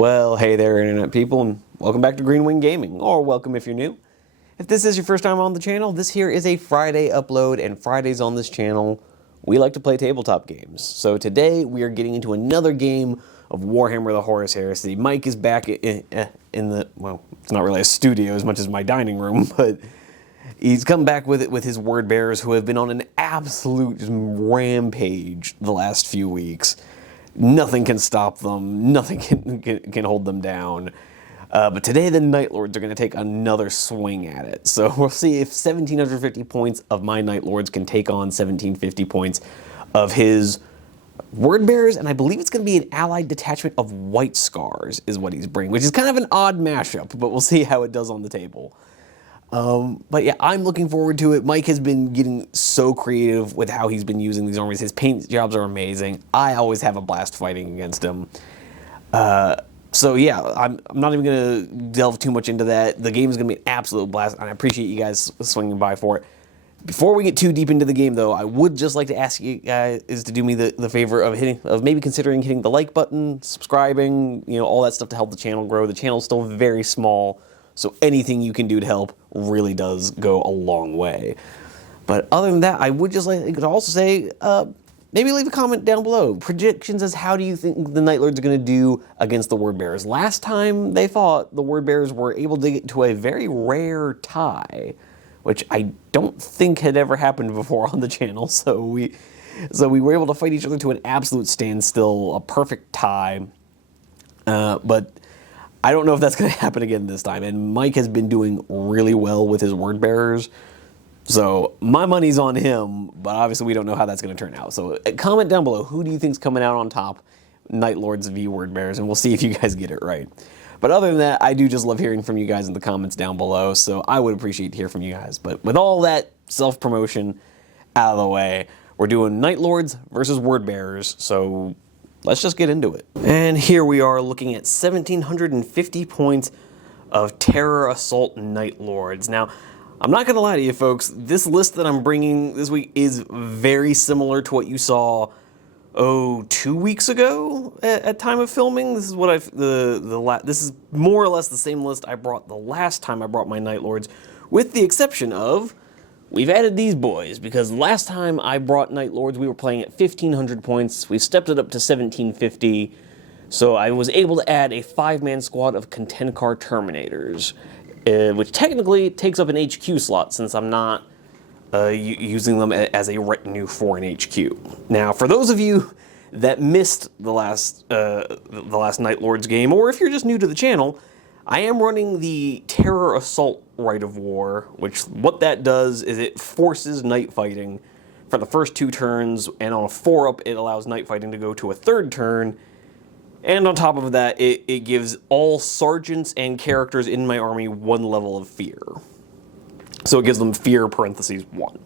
Well, hey there, Internet people, and welcome back to Green Wing Gaming, or welcome if you're new. If this is your first time on the channel, this here is a Friday upload, and Fridays on this channel, we like to play tabletop games. So today, we are getting into another game of Warhammer the Horus Heresy. Mike is back in the, well, it's not really a studio as much as my dining room, but he's come back with it with his word bearers who have been on an absolute rampage the last few weeks. Nothing can stop them. Nothing can hold them down. But today the Night Lords are going to take another swing at it. So we'll see if 1,750 points of my Night Lords can take on 1,750 points of his word bearers. And I believe it's going to be an allied detachment of White Scars is what he's bringing, which is kind of an odd mashup, but we'll see how it does on the table. But yeah, I'm looking forward to it. Mike has been getting so creative with how he's been using these armies. His paint jobs are amazing. I always have a blast fighting against him. So yeah, I'm not even going to delve too much into that. The game is going to be an absolute blast, and I appreciate you guys swinging by for it. Before we get too deep into the game, though, I would just like to ask you guys to do me the favor of maybe considering hitting the like button, subscribing, all that stuff to help the channel grow. The channel's still very small, so anything you can do to help really does go a long way. But other than that, I would just like to also say, maybe leave a comment down below. Predictions as how do you think the Night Lords are going to do against the Word Bearers? Last time they fought, the Word Bearers were able to get to a very rare tie, which I don't think had ever happened before on the channel. So we were able to fight each other to an absolute standstill, a perfect tie. But I don't know if that's going to happen again this time. And Mike has been doing really well with his word bearers. So my money's on him, but obviously we don't know how that's going to turn out. So comment down below, who do you think's coming out on top? Night Lords v word bearers, and we'll see if you guys get it right. But other than that, I do just love hearing from you guys in the comments down below, so I would appreciate to hear from you guys. But with all that self-promotion out of the way, we're doing Night Lords versus word bearers, so let's just get into it. And here we are looking at 1,750 points of Terror Assault Night Lords. Now, I'm not going to lie to you folks, this list that I'm bringing this week is very similar to what you saw, 2 weeks ago at time of filming. This is what this is more or less the same list I brought the last time I brought my Night Lords, with the exception of we've added these boys, because last time I brought Night Lords, we were playing at 1,500 points. We stepped it up to 1,750, so I was able to add a 5-man squad of Contenkar Terminators, which technically takes up an HQ slot, since I'm not using them as a retinue for an HQ. Now, for those of you that missed the last Night Lords game, or if you're just new to the channel, I am running the Terror Assault Rite of War, which what that does is it forces night fighting for the first 2 turns, and on a 4-up it allows night fighting to go to a 3rd turn, and on top of that it gives all sergeants and characters in my army 1 level of fear. So it gives them fear parentheses 1.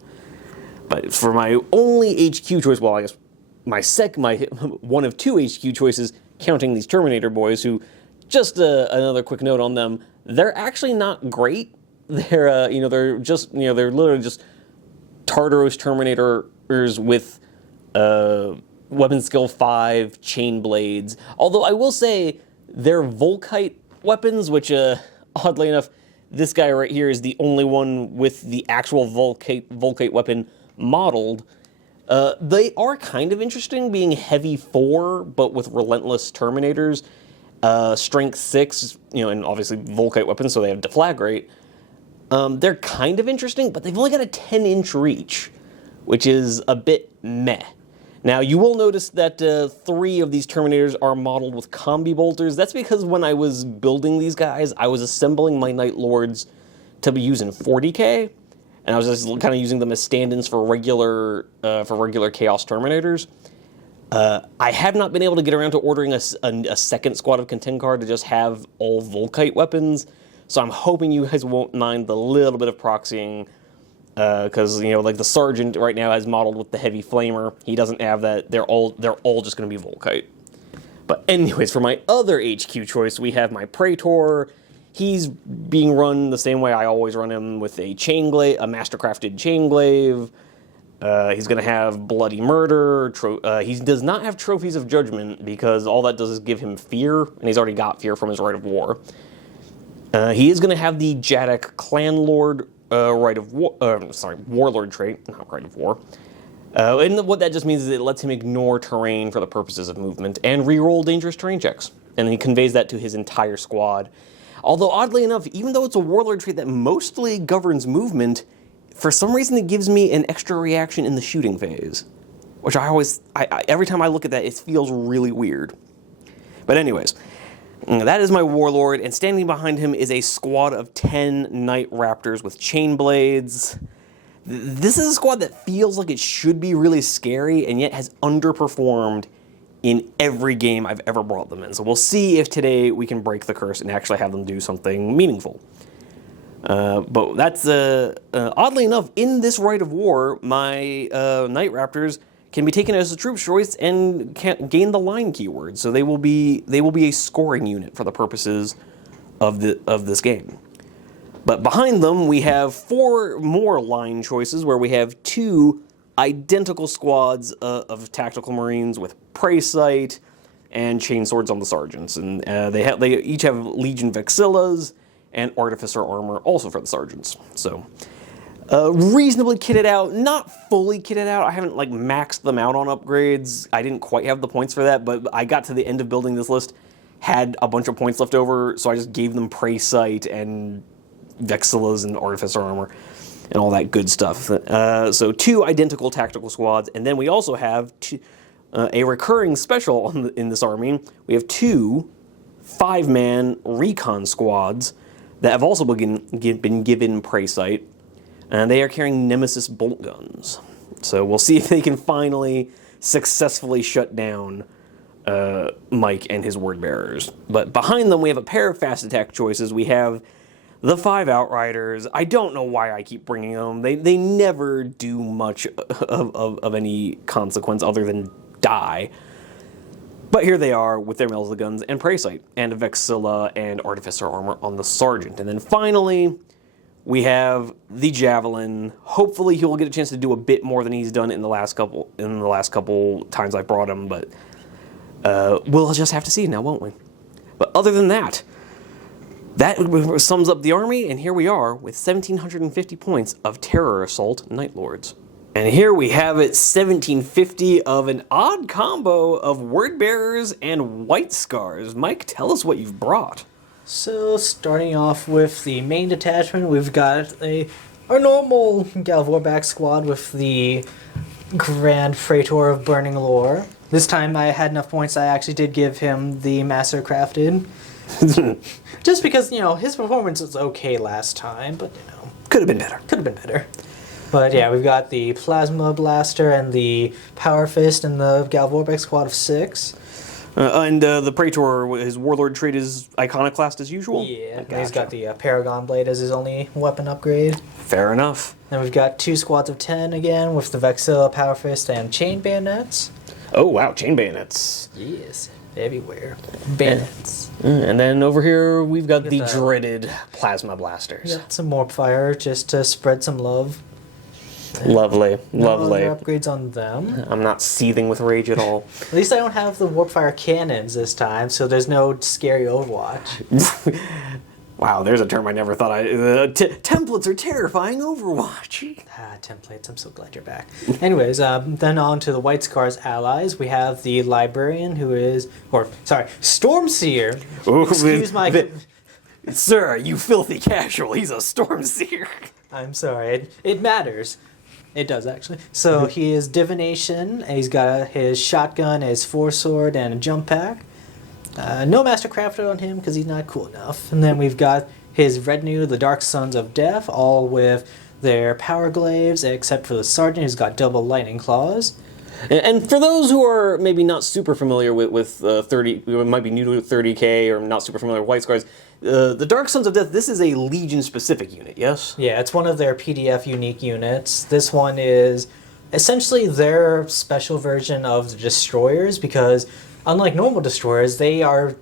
But for my only HQ choice, well, I guess my one of 2 HQ choices, counting these Terminator boys, who, just another quick note on them, they're actually not great. They're they're just they're literally just Tartaros Terminators with weapon skill 5, chain blades. Although I will say they're Volkite weapons, which oddly enough, this guy right here is the only one with the actual Volkite weapon modeled. They are kind of interesting, being heavy 4, but with relentless Terminators. Strength 6, and obviously Volkite weapons, so they have deflagrate. They're kind of interesting, but they've only got a 10-inch reach, which is a bit meh. Now, you will notice that 3 of these Terminators are modeled with combi bolters. That's because when I was building these guys, I was assembling my Night Lords to be using 40k, and I was just kind of using them as stand-ins for regular Chaos Terminators. I have not been able to get around to ordering a second squad of Contenkar to just have all Volkite weapons, so I'm hoping you guys won't mind the little bit of proxying, because like the Sergeant right now has modeled with the heavy flamer. He doesn't have that. They're all just going to be Volkite. But anyways, for my other HQ choice, we have my Praetor. He's being run the same way I always run him, with a chain glaive, a mastercrafted chain glaive, He's going to have bloody murder. He does not have trophies of judgment because all that does is give him fear, and he's already got fear from his Rite of War. He is going to have the Jadok Clan Lord Warlord trait, not Rite of War. And what that just means is it lets him ignore terrain for the purposes of movement and reroll dangerous terrain checks. And he conveys that to his entire squad. Although, oddly enough, even though it's a Warlord trait that mostly governs movement, for some reason it gives me an extra reaction in the shooting phase. Which every time I look at that, it feels really weird. But anyways, that is my Warlord, and standing behind him is a squad of 10 Night Raptors with chain blades. This is a squad that feels like it should be really scary, and yet has underperformed in every game I've ever brought them in. So we'll see if today we can break the curse and actually have them do something meaningful. But that's, oddly enough, in this Rite of War, my Night Raptors can be taken as a troop choice and can gain the line keyword. So they will be a scoring unit for the purposes of this game. But behind them, we have 4 more line choices where we have 2 identical squads of tactical marines with prey sight and chain swords on the sergeants, and they each have Legion Vexillas and Artificer armor also for the sergeants. So reasonably kitted out, not fully kitted out. I haven't like maxed them out on upgrades. I didn't quite have the points for that, but I got to the end of building this list, had a bunch of points left over, so I just gave them prey sight and Vexillas and Artificer armor and all that good stuff. So 2 identical tactical squads, and then we also have a recurring special in this army. We have 2 5-man recon squads that have also been given prey sight, and they are carrying Nemesis bolt guns. So we'll see if they can finally successfully shut down Mike and his word bearers. But behind them, we have a pair of fast attack choices. We have the 5 Outriders. I don't know why I keep bringing them. They never do much of any consequence other than die. But here they are with their Melza guns and prey sight, and a Vexilla and Artificer armor on the Sergeant. And then finally, we have the Javelin. Hopefully he will get a chance to do a bit more than he's done in the last couple times I've brought him, but we'll just have to see now, won't we? But other than that, that sums up the army, and here we are with 1,750 points of Terror Assault Night Lords. And here we have it, 1,750 of an odd combo of Word Bearers and White Scars. Mike, tell us what you've brought. So, starting off with the main detachment, we've got our normal Galvorback squad with the Grand Praetor of Burning Lore. This time I had enough points, I actually did give him the Master Crafted. Just because, his performance was okay last time, but, Could have been better. Could have been better. But yeah, we've got the Plasma Blaster and the Power Fist and the Galvorbeck squad of 6. And the Praetor, his Warlord trait is Iconoclast as usual? Yeah, gotcha. He's got the Paragon Blade as his only weapon upgrade. Fair enough. Then we've got 2 squads of 10 again with the Vexilla, Power Fist, and Chain Bayonets. Oh wow, Chain Bayonets. Yes, everywhere. Bayonets. And then over here we've got the dreaded Plasma Blasters. Got some Warp Fire just to spread some love. Lovely, lovely. No other upgrades on them. I'm not seething with rage at all. At least I don't have the Warp Fire cannons this time, so there's no scary Overwatch. Wow, there's a term I never thought templates are terrifying Overwatch. Templates, I'm so glad you're back. Anyways, then on to the White Scars allies. We have the Librarian, Stormseer. Excuse my... Sir, you filthy casual, he's a Stormseer. I'm sorry, it matters. It does, actually. So he is Divination, and he's got his shotgun, his 4-sword, and a jump pack. No Master Crafted on him, because he's not cool enough. And then we've got his retinue, the Dark Sons of Death, all with their power glaives, except for the Sergeant, who's got double lightning claws. And for those who are maybe not super familiar with 30, who might be new to 30K or not super familiar with White Scars, the Dark Sons of Death, this is a Legion-specific unit, yes? Yeah, it's one of their PDF unique units. This one is essentially their special version of the Destroyers, because unlike normal Destroyers, they have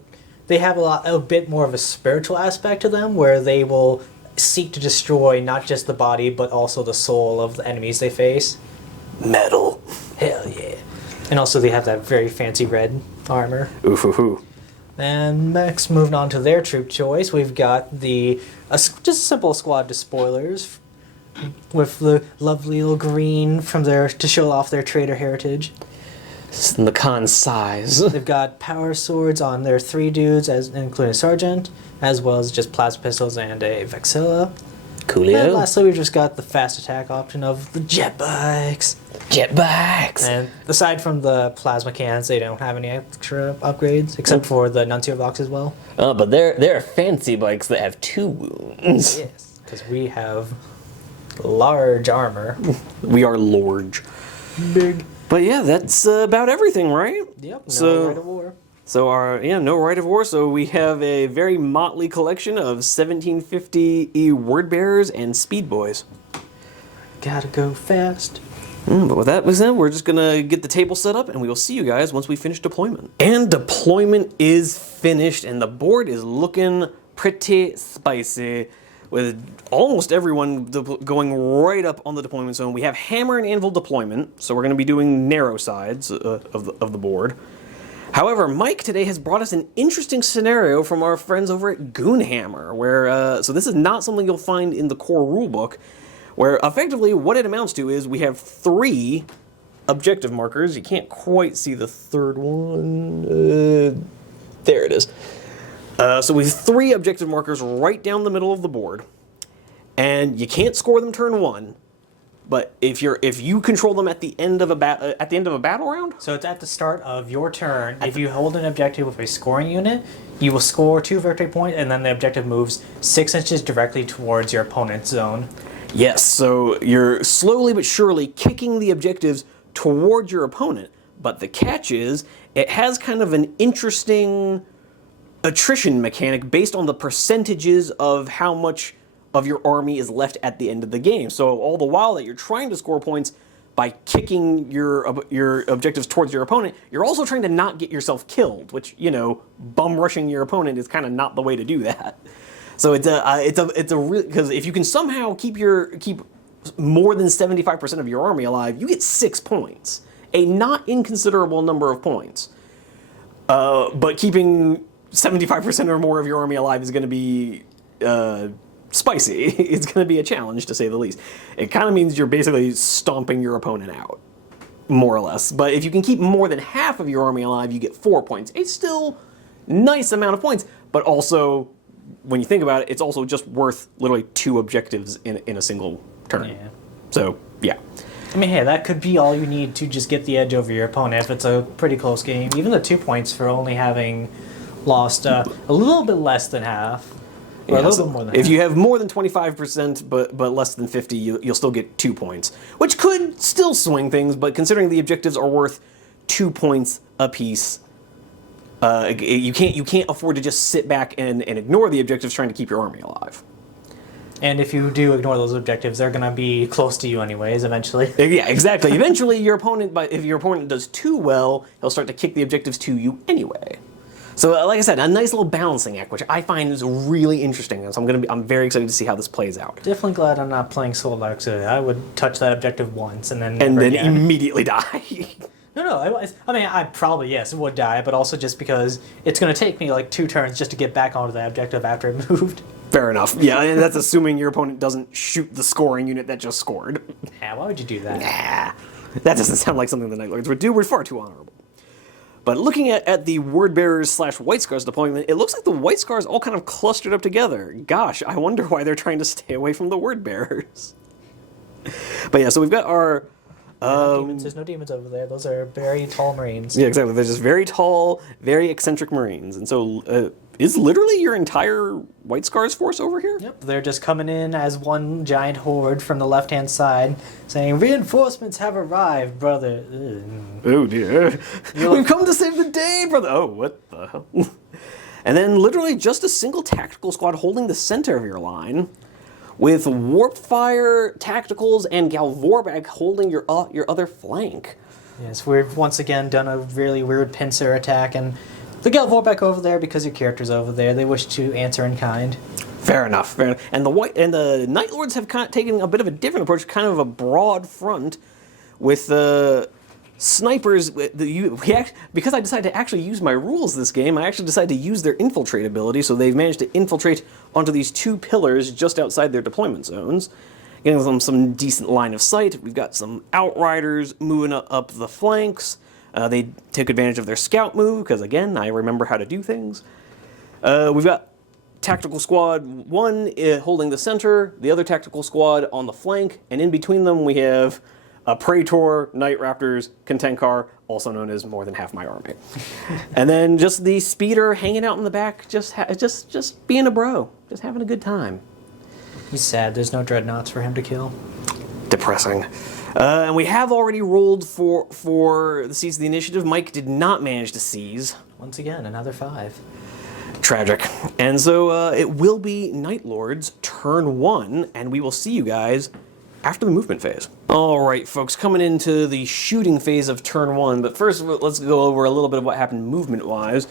a bit more of a spiritual aspect to them, where they will seek to destroy not just the body, but also the soul of the enemies they face. Metal. Hell yeah. And also they have that very fancy red armor. Ooh. And next, moving on to their troop choice, we've got just a simple squad of spoilers with the lovely little green from to show off their trader heritage. The con size. They've got power swords on their 3 dudes, including a sergeant, as well as just plasma pistols and a vexilla. Coolio. And lastly, we've just got the fast attack option of the jet bikes. And aside from the plasma cannons, they don't have any extra upgrades, except for the Nuncio box as well. But they're fancy bikes that have 2 wounds. Yes, because we have large armor. We are large. Big. But yeah, that's about everything, right? Yep, no right of war. So no right of war. So we have a very motley collection of 1750 word bearers and speed boys. Gotta go fast. But with that being said, we're just gonna get the table set up and we will see you guys once we finish deployment. And deployment is finished and the board is looking pretty spicy with almost everyone going right up on the deployment zone. We have hammer and anvil deployment, so we're gonna be doing narrow sides of the board. However, Mike today has brought us an interesting scenario from our friends over at Goonhammer, where, so this is not something you'll find in the core rulebook, where effectively what it amounts to is we have 3 objective markers. You can't quite see the third one. There it is. So we have 3 objective markers right down the middle of the board, and you can't score them turn 1. But if you control them at the end of a battle round, so it's at the start of your turn. If you hold an objective with a scoring unit, you will score 2 victory points, and then the objective moves 6 inches directly towards your opponent's zone. Yes. So you're slowly but surely kicking the objectives towards your opponent. But the catch is, it has kind of an interesting attrition mechanic based on the percentages of how much of your army is left at the end of the game. So all the while that you're trying to score points by kicking your objectives towards your opponent, you're also trying to not get yourself killed, which, bum rushing your opponent is kind of not the way to do that. So it's a real, because if you can somehow keep more than 75% of your army alive, you get 6 points, a not inconsiderable number of points. But keeping 75% or more of your army alive is going to be spicy. It's going to be a challenge, to say the least. It kind of means you're basically stomping your opponent out, more or less. But if you can keep more than half of your army alive, you get 4 points. It's still nice amount of points, but also, when you think about it, it's also just worth literally 2 objectives in a single turn. Yeah. So, yeah. I mean, hey, that could be all you need to just get the edge over your opponent if it's a pretty close game. Even the 2 points for only having lost a little bit less than half. Or a little bit more than half. If you have more than 25% but less than 50, you'll still get 2 points, which could still swing things, but considering the objectives are worth 2 points apiece, you can't afford to just sit back and ignore the objectives trying to keep your army alive. And if you do ignore those objectives, they're going to be close to you anyways, eventually. Yeah, exactly. Eventually, if your opponent does too well, he'll start to kick the objectives to you anyway. So, like I said, a nice little balancing act, which I find is really interesting. So I'm very excited to see how this plays out. Definitely glad I'm not playing Soul Dark. I would touch that objective once and then immediately die. No. I mean, I probably, yes, would die, but also just because it's going to take me like 2 turns just to get back onto that objective after it moved. Fair enough. Yeah, and that's assuming your opponent doesn't shoot the scoring unit that just scored. Yeah, why would you do that? Nah, that doesn't sound like something the Night Lords would do. We're far too honorable. But looking at the Word Bearers / White Scars deployment, it looks like the White Scars all kind of clustered up together. Gosh, I wonder why they're trying to stay away from the Word Bearers. But yeah, so we've got our... There's no demons over there. Those are very tall Marines. Yeah, exactly. They're just very tall, very eccentric Marines. And so is literally your entire White Scars force over here? Yep, they're just coming in as one giant horde from the left-hand side, saying, "Reinforcements have arrived, brother." Oh, dear. We've come to save the day, brother. Oh, what the hell? And then literally just a single tactical squad holding the center of your line, with Warpfire Tacticals and Galvorbag holding your other flank. Yes, we've once again done a really weird pincer attack, and the Galvorbag over there, because your character's over there, they wish to answer in kind. Fair enough. And the Night Lords have kind of taken a bit of a different approach, kind of a broad front, with snipers, because I decided to actually use my rules this game, I actually decided to use their infiltrate ability, so they've managed to infiltrate onto these 2 pillars just outside their deployment zones, getting them some decent line of sight. We've got some outriders moving up the flanks. They took advantage of their scout move, because again, I remember how to do things. We've got Tactical Squad 1 holding the center, the other Tactical Squad on the flank, and in between them we have a Praetor, Night Raptors, Contenkar, also known as more than half my army. And then just the Speeder hanging out in the back, just being a bro, just having a good time. He's sad there's no dreadnoughts for him to kill. Depressing. And we have already rolled for the Seize the Initiative. Mike did not manage to seize. Once again, another 5. Tragic. And so it will be Night Lords turn 1, and we will see you guys after the movement phase. Alright folks, coming into the shooting phase of turn 1, but first let's go over a little bit of what happened movement-wise.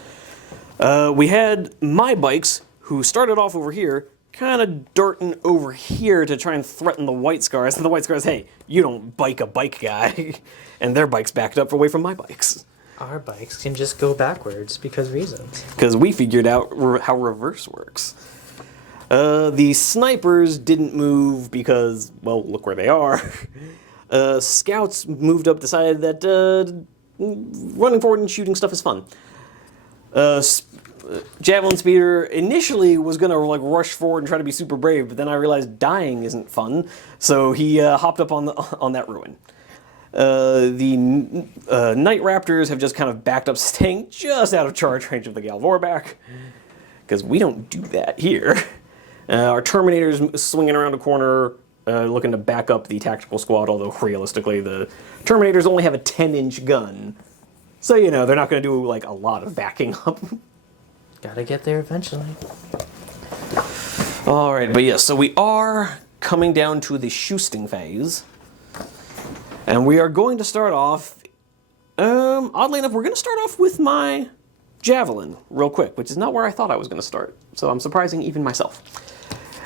We had my bikes, who started off over here, kind of darting over here to try and threaten the White Scars, and the White Scars, hey, you don't bike a bike guy, and their bikes backed up away from my bikes. Our bikes can just go backwards because reasons. Because we figured out how reverse works. The snipers didn't move because, well, look where they are. Scouts moved up, decided that running forward and shooting stuff is fun. Javelin Speeder initially was going to like rush forward and try to be super brave, but then I realized dying isn't fun, so he hopped up on that ruin. The Night Raptors have just kind of backed up, staying just out of charge range of the Galvorback, because we don't do that here. Our Terminator's swinging around a corner, looking to back up the Tactical Squad, although realistically the Terminators only have a 10-inch gun. So, you know, they're not going to do like a lot of backing up. Gotta get there eventually. Alright, but yes, so we are coming down to the shoosting phase. And we are going to start off, oddly enough, we're going to start off with my Javelin real quick, which is not where I thought I was going to start. So I'm surprising even myself.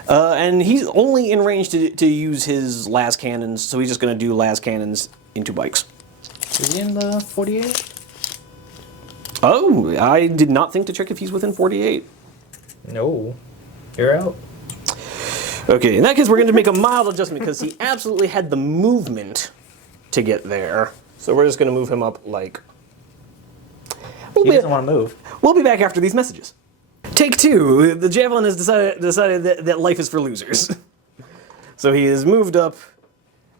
And he's only in range to use his las cannons, so he's just going to do las cannons into bikes. Is he in the 48? Oh, I did not think to check if he's within 48. No. You're out. Okay, in that case, we're going to make a mild adjustment because he absolutely had the movement to get there. So we're just going to move him up like... He doesn't want to move. We'll be back after these messages. Take 2. The Javelin has decided that life is for losers. So he has moved up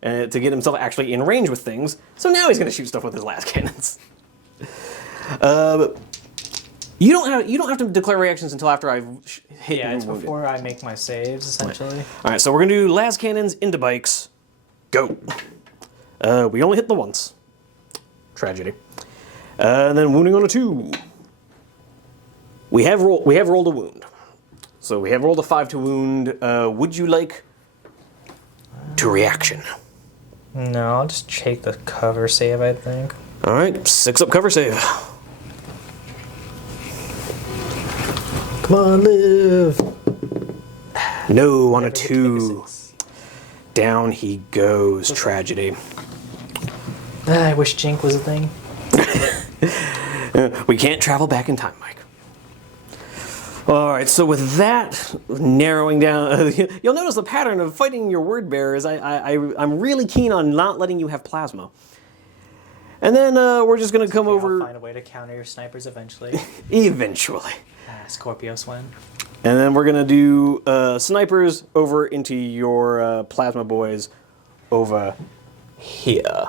to get himself actually in range with things. So now he's going to shoot stuff with his las cannons. You don't have to declare reactions until after I've hit. Yeah, it's before I make my saves, essentially. All right, so we're gonna do las cannons into bikes. Go. We only hit the once. Tragedy. And then wounding on a 2. We have rolled a wound. So we have rolled a 5 to wound. Would you like to reaction? No, I'll just take the cover save, I think. All right, 6 up cover save. Come on, live. No, on a 2. Down he goes. Tragedy. I wish Jink was a thing. We can't travel back in time, Mike. All right, so with that narrowing down, you'll notice the pattern of fighting your word bearers. I'm really keen on not letting you have plasma. And then we're just going to come over... I'll find a way to counter your snipers eventually. Eventually. Scorpios win. And then we're going to do snipers over into your plasma boys over here.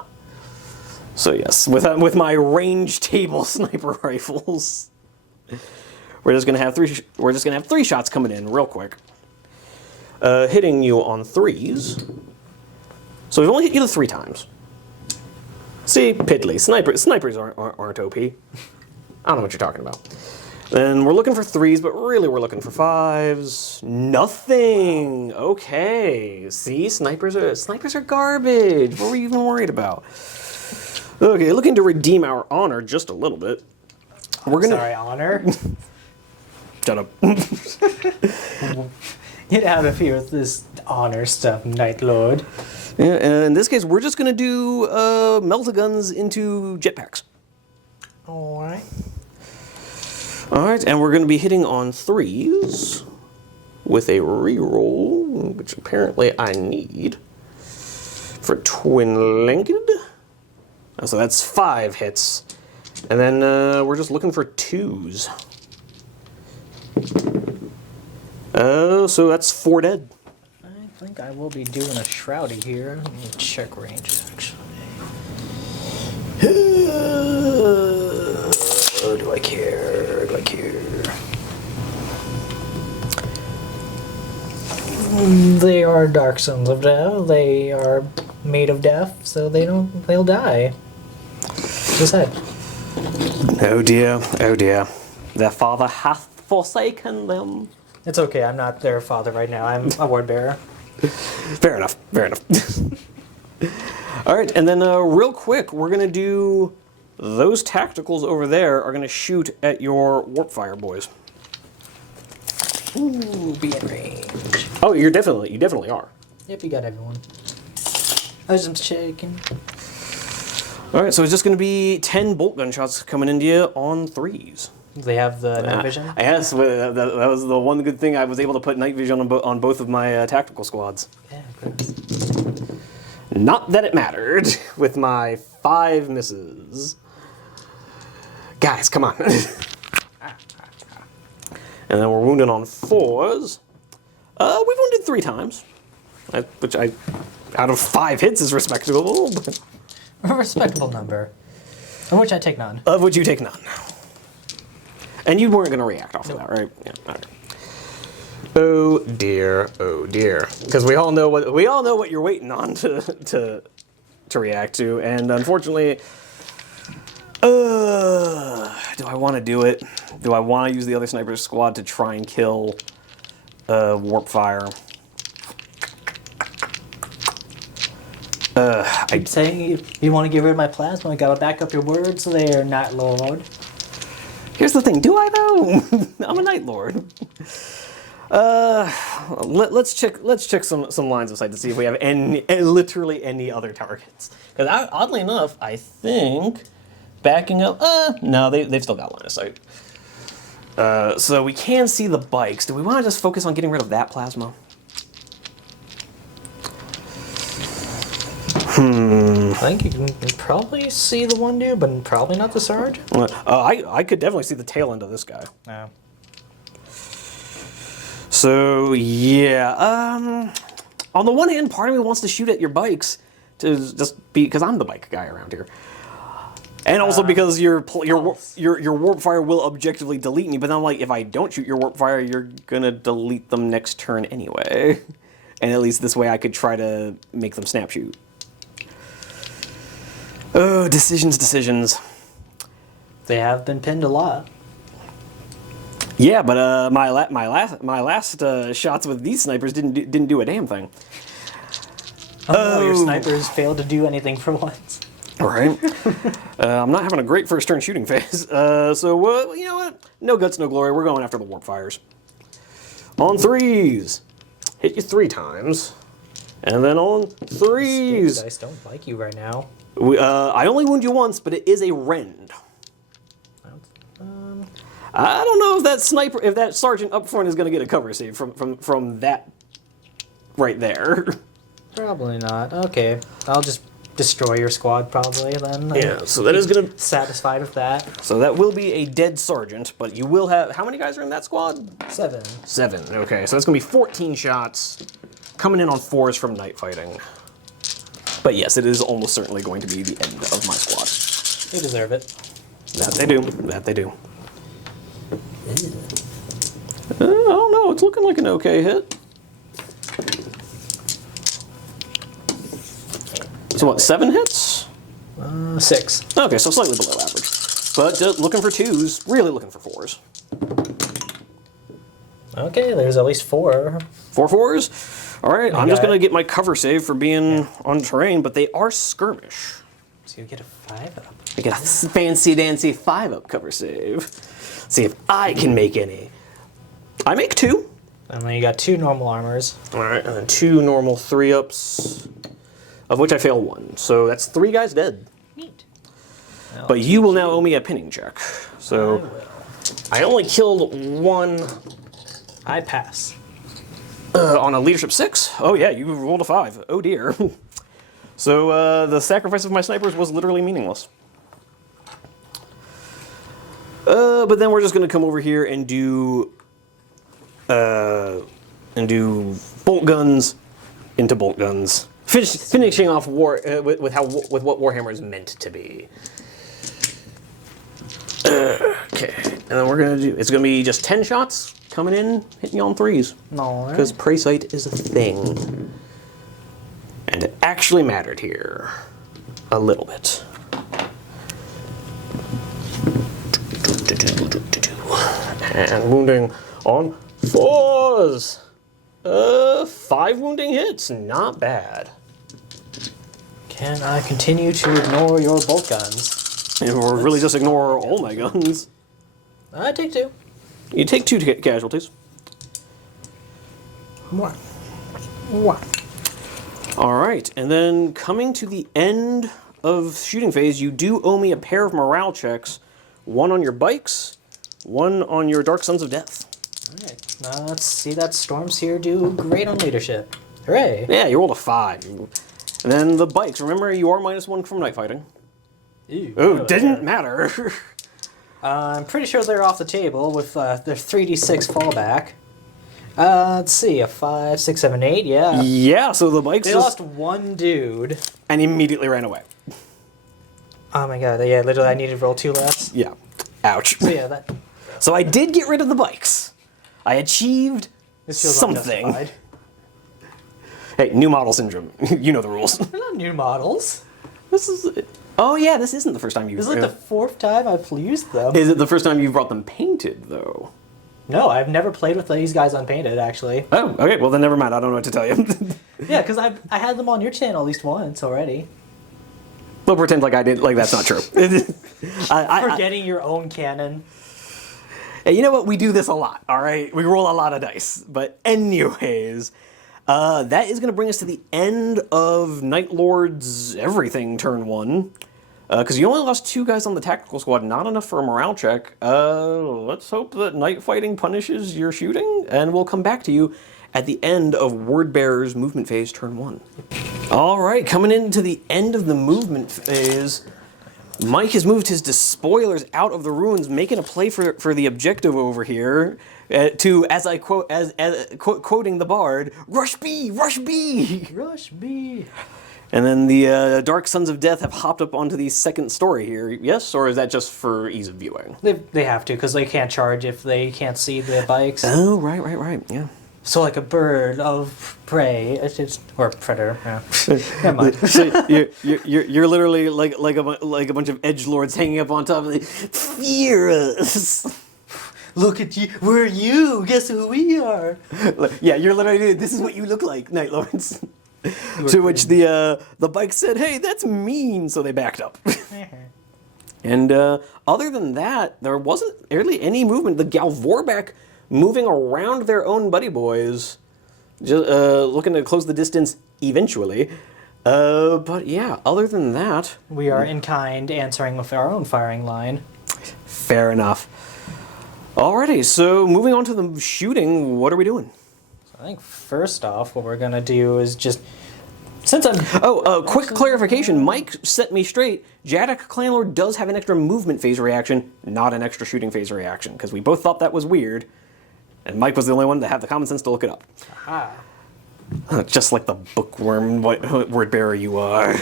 So yes, with my range table sniper rifles, we're just gonna have 3 shots coming in real quick, hitting you on 3s. So we've only hit you 3 times. See, piddly. Snipers aren't OP. I don't know what you're talking about. Then we're looking for 3s, but really we're looking for 5s. Nothing. Okay. See, snipers are garbage. What were you even worried about? Okay, looking to redeem our honor just a little bit. We're gonna. Sorry, honor. Shut up. Get out of here with this honor stuff, Night Lord. Yeah, and in this case, we're just going to do melt-a-guns into jetpacks. Alright. Alright, and we're going to be hitting on 3s with a reroll, which apparently I need for twin-linked. So that's 5 hits. And then we're just looking for 2s. So that's 4 dead. I think I will be doing a shroudy here. Let me check range, actually. Do I care? Do I care? They are dark sons of death. They are made of death, so they'll die. Just said. Oh dear, oh dear. Their father hath forsaken them. It's okay, I'm not their father right now. I'm a word bearer. Fair enough, fair enough. Alright, and then real quick, we're going to do... Those tacticals over there are going to shoot at your warp fire boys. Ooh, be in range. Oh, you definitely are. Yep, you got everyone. I was just checking. Alright, so it's just going to be 10 bolt gun shots coming into you on 3s. They have the night vision? Yes, that was the one good thing I was able to put night vision on both of my tactical squads. Yeah, gross. Not that it mattered with my 5 misses. Guys, come on. And then we're wounded on 4s. We've wounded 3 times, which out of 5 hits is respectable. But A respectable number. Of which I take none. of which you take none. And you weren't going to react off of that, right? Yeah. All right. Oh dear, oh dear. Because we all know what you're waiting on to react to, and unfortunately, do I want to do it? Do I want to use the other sniper squad to try and kill warp fire? I'm saying you want to get rid of my plasma. I gotta back up your words there, Night Lord. Here's the thing. Do I though? I'm a Night Lord. Let's check some lines of sight to see if we have literally any other targets. Because oddly enough, I think backing up. No, they've still got line of sight. So we can see the bikes. Do we want to just focus on getting rid of that plasma? I think you can probably see the one dude, but probably not the Sarge. I could definitely see the tail end of this guy. No. So yeah, on the one hand, part of me wants to shoot at your bikes to just because I'm the bike guy around here, and also because your warp fire will objectively delete me. But then I'm like, if I don't shoot your warp fire, you're gonna delete them next turn anyway, and at least this way I could try to make them snap shoot. Oh, decisions. They have been pinned a lot. Yeah, but my last shots with these snipers didn't do a damn thing. Oh, your snipers failed to do anything for once. Right. I'm not having a great first turn shooting phase. So you know what? No guts, no glory. We're going after the warp fires. On 3s, hit you 3 times, and then on 3s. Dice don't like you right now. I only wound you once, but it is a rend. I don't know if that sergeant up front is going to get a cover save from that right there. Probably not. Okay, I'll just destroy your squad probably then. Yeah, so that is going to... Satisfied with that. So that will be a dead sergeant, but you will have... How many guys are in that squad? 7. 7, okay. So that's going to be 14 shots coming in on 4s from night fighting. But yes, it is almost certainly going to be the end of my squad. They deserve it. That they do. That they do. I don't know. It's looking like an okay hit. So what, 7 hits? 6. Okay, so slightly below average. But looking for 2s, really looking for 4s. Okay, there's at least 4. 4 4s? All right, I'm just going to get my cover save for being on terrain, but they are skirmish. So you get a 5-up. I get a fancy dancy 5-up cover save. See if I can make any. I make 2. And then you got 2 normal armors. All right, and then 2 normal 3-ups, of which I fail 1. So that's 3 guys dead. Neat. But you will now owe me a pinning check. So I only killed 1 I pass. on a leadership 6. Oh yeah, you rolled a 5. Oh dear. So the sacrifice of my snipers was literally meaningless. But then we're just gonna come over here and do bolt guns into bolt guns, finishing off war with what Warhammer is meant to be. Okay, and then we're gonna do. It's gonna be just 10 shots coming in, hitting you on 3s. No, Because prey sight is a thing, and it actually mattered here a little bit. And wounding on 4s. 5 wounding hits, not bad. Can I continue to ignore your bolt guns? Or really just ignore all my guns. I take 2. You take 2 casualties. One. All right, and then coming to the end of shooting phase, you do owe me a pair of morale checks. 1 on your bikes, 1 on your Dark Sons of Death. Alright, now let's see that Storms here do great on leadership. Hooray! Yeah, you rolled a 5. And then the bikes, remember you are -1 from night fighting. Ew, Oh, didn't matter. I'm pretty sure they're off the table with their 3d6 fallback. Let's see, a 5, 6, 7, 8, yeah. Yeah, so the bikes They just... lost 1 dude. And immediately ran away. Oh my god, yeah, literally I needed to roll 2 less. Yeah. Ouch. So yeah, that... So I did get rid of the bikes. I achieved This feels something. unjustified. Hey, new model syndrome. You know the rules. They're not new models. This is... Oh yeah, this isn't the first time you've... This is like the 4th time I've used them. Is it the first time you've brought them painted, though? No, I've never played with these guys unpainted, actually. Oh, okay. Well, then never mind. I don't know what to tell you. Yeah, because I had them on your channel at least once already. We'll pretend like I did. Like that's not true. Forgetting your own canon. Hey, you know what? We do this a lot. All right, we roll a lot of dice. But anyways, that is going to bring us to the end of Night Lord's everything turn 1. Because you only lost 2 guys on the tactical squad, not enough for a morale check. Let's hope that night fighting punishes your shooting, and we'll come back to you at the end of Wordbearer's movement phase turn 1. All right, coming into the end of the movement phase, Mike has moved his despoilers out of the ruins, making a play for the objective over here. To, as I quote, quoting the bard, "Rush B, rush B, Rush B." And then the Dark Sons of Death have hopped up onto the second story here. Yes, or is that just for ease of viewing? They have to, because they can't charge if they can't see the bikes. Oh, right, yeah. So like a bird of prey, or predator. Yeah. Never mind. So you're literally like a bunch of edgelords hanging up on top of the fear us. Look at you. We're you. Guess who we are? Yeah, you're literally. This is what you look like, Night Lords. To which the bike said, "Hey, that's mean," so they backed up. And other than that, there wasn't really any movement. The Galvorback moving around their own buddy boys, just, looking to close the distance eventually. But yeah, other than that... We are in kind answering with our own firing line. Fair enough. Alrighty, so moving on to the shooting, what are we doing? I think first off, what we're going to do is just... Since I'm... Quick clarification. Mike set me straight. Jadok Clanlord does have an extra movement phase reaction, not an extra shooting phase reaction, because we both thought that was weird, and Mike was the only one to have the common sense to look it up. Aha. Just like the bookworm word bearer you are.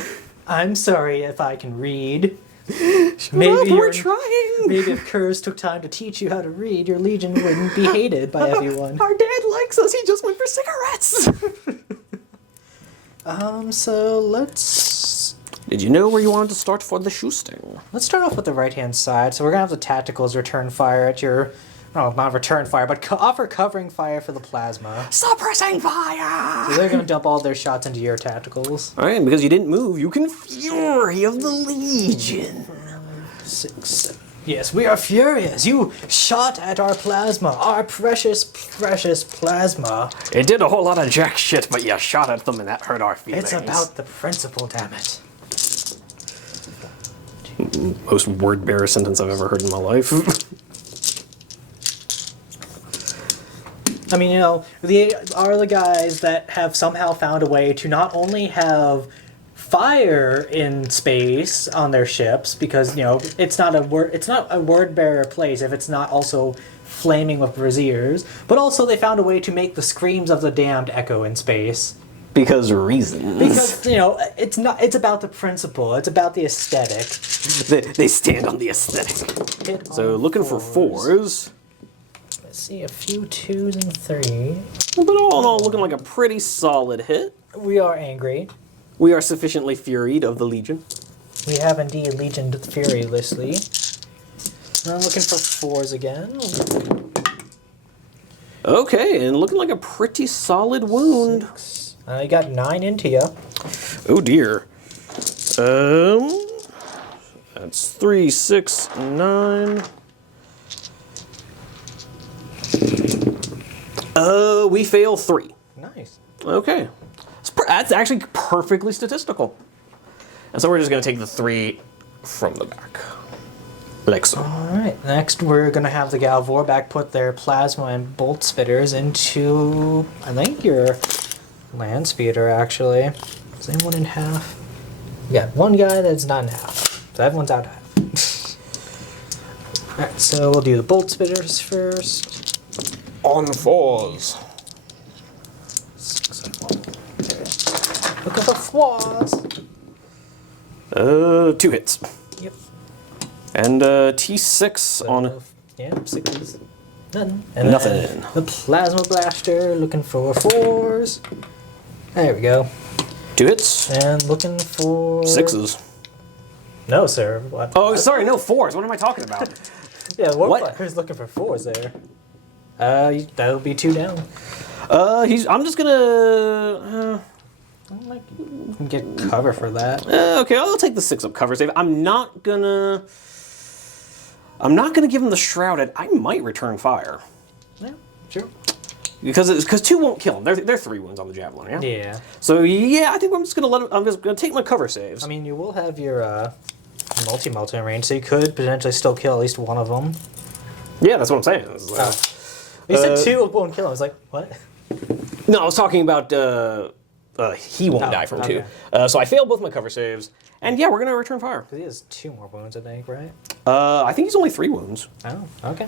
I'm sorry if I can read. We're trying. Maybe if Kurz took time to teach you how to read, your legion wouldn't be hated by everyone. Our dad likes us. He just went for cigarettes. So let's... Did you know where you wanted to start for the shooting? Let's start off with the right-hand side. So we're going to have the tacticals return fire at your... Oh, not return fire, but offer covering fire for the plasma. Suppressing fire! So they're going to dump all their shots into your tacticals. Alright, because you didn't move, you can Fury of the Legion. 6, 7, Yes, we are furious. You shot at our plasma, our precious, precious plasma. It did a whole lot of jack shit, but you shot at them and that hurt our feelings. It's about the principle, damn it. Most word-bearer sentence I've ever heard in my life. I mean, you know, they are the guys that have somehow found a way to not only have fire in space on their ships, because, you know, it's not a word bearer place if it's not also flaming with braziers, but also they found a way to make the screams of the damned echo in space. Because reasons. Because, you know, it's about the principle, it's about the aesthetic. They stand on the aesthetic. So looking for 4s. Let's see, a few 2s and 3s. But all in all, looking like a pretty solid hit. We are angry. We are sufficiently furied of the Legion. We have indeed legioned furiously. I'm looking for 4s again. Okay, and looking like a pretty solid wound. 6. I got 9 into you. Oh dear. That's 3, 6, 9. We fail 3. Nice. Okay. That's actually perfectly statistical. And so we're just going to take the 3 from the back. Like so. Alright, next we're going to have the Galvorback put their plasma and bolt spitters into, I think, your land speeder, actually. Is anyone in half? We got one guy that's not in half. So everyone's out half. Alright, so we'll do the bolt spitters first. On 4s. Looking for 4s. 2 hits. Yep. And T6 on... Yeah, 6s. Nothing. And Nothing. then the plasma blaster, looking for 4s. There we go. 2 hits. And looking for... 6s. No, sir. What? Oh, sorry, no 4s. What am I talking about? Yeah, What? Warpfighter's looking for 4s there. That'll be 2 down. I'm just gonna... Get cover for that. Okay, I'll take the 6-up cover save. I'm not gonna give him the shrouded. I might return fire. Yeah, sure. Because 2 won't kill him. They're 3 wounds on the javelin, yeah? Yeah. So yeah, I think I'm just gonna take my cover saves. I mean, you will have your multi-melt in range, so you could potentially still kill at least one of them. Yeah, that's what I'm saying. You said 2 won't kill him. I was like, what? No, I was talking about he won't die from 2. So I failed both my cover saves. And yeah, we're going to return fire. Because he has 2 more wounds, I think, right? I think he's only 3 wounds. Oh, okay.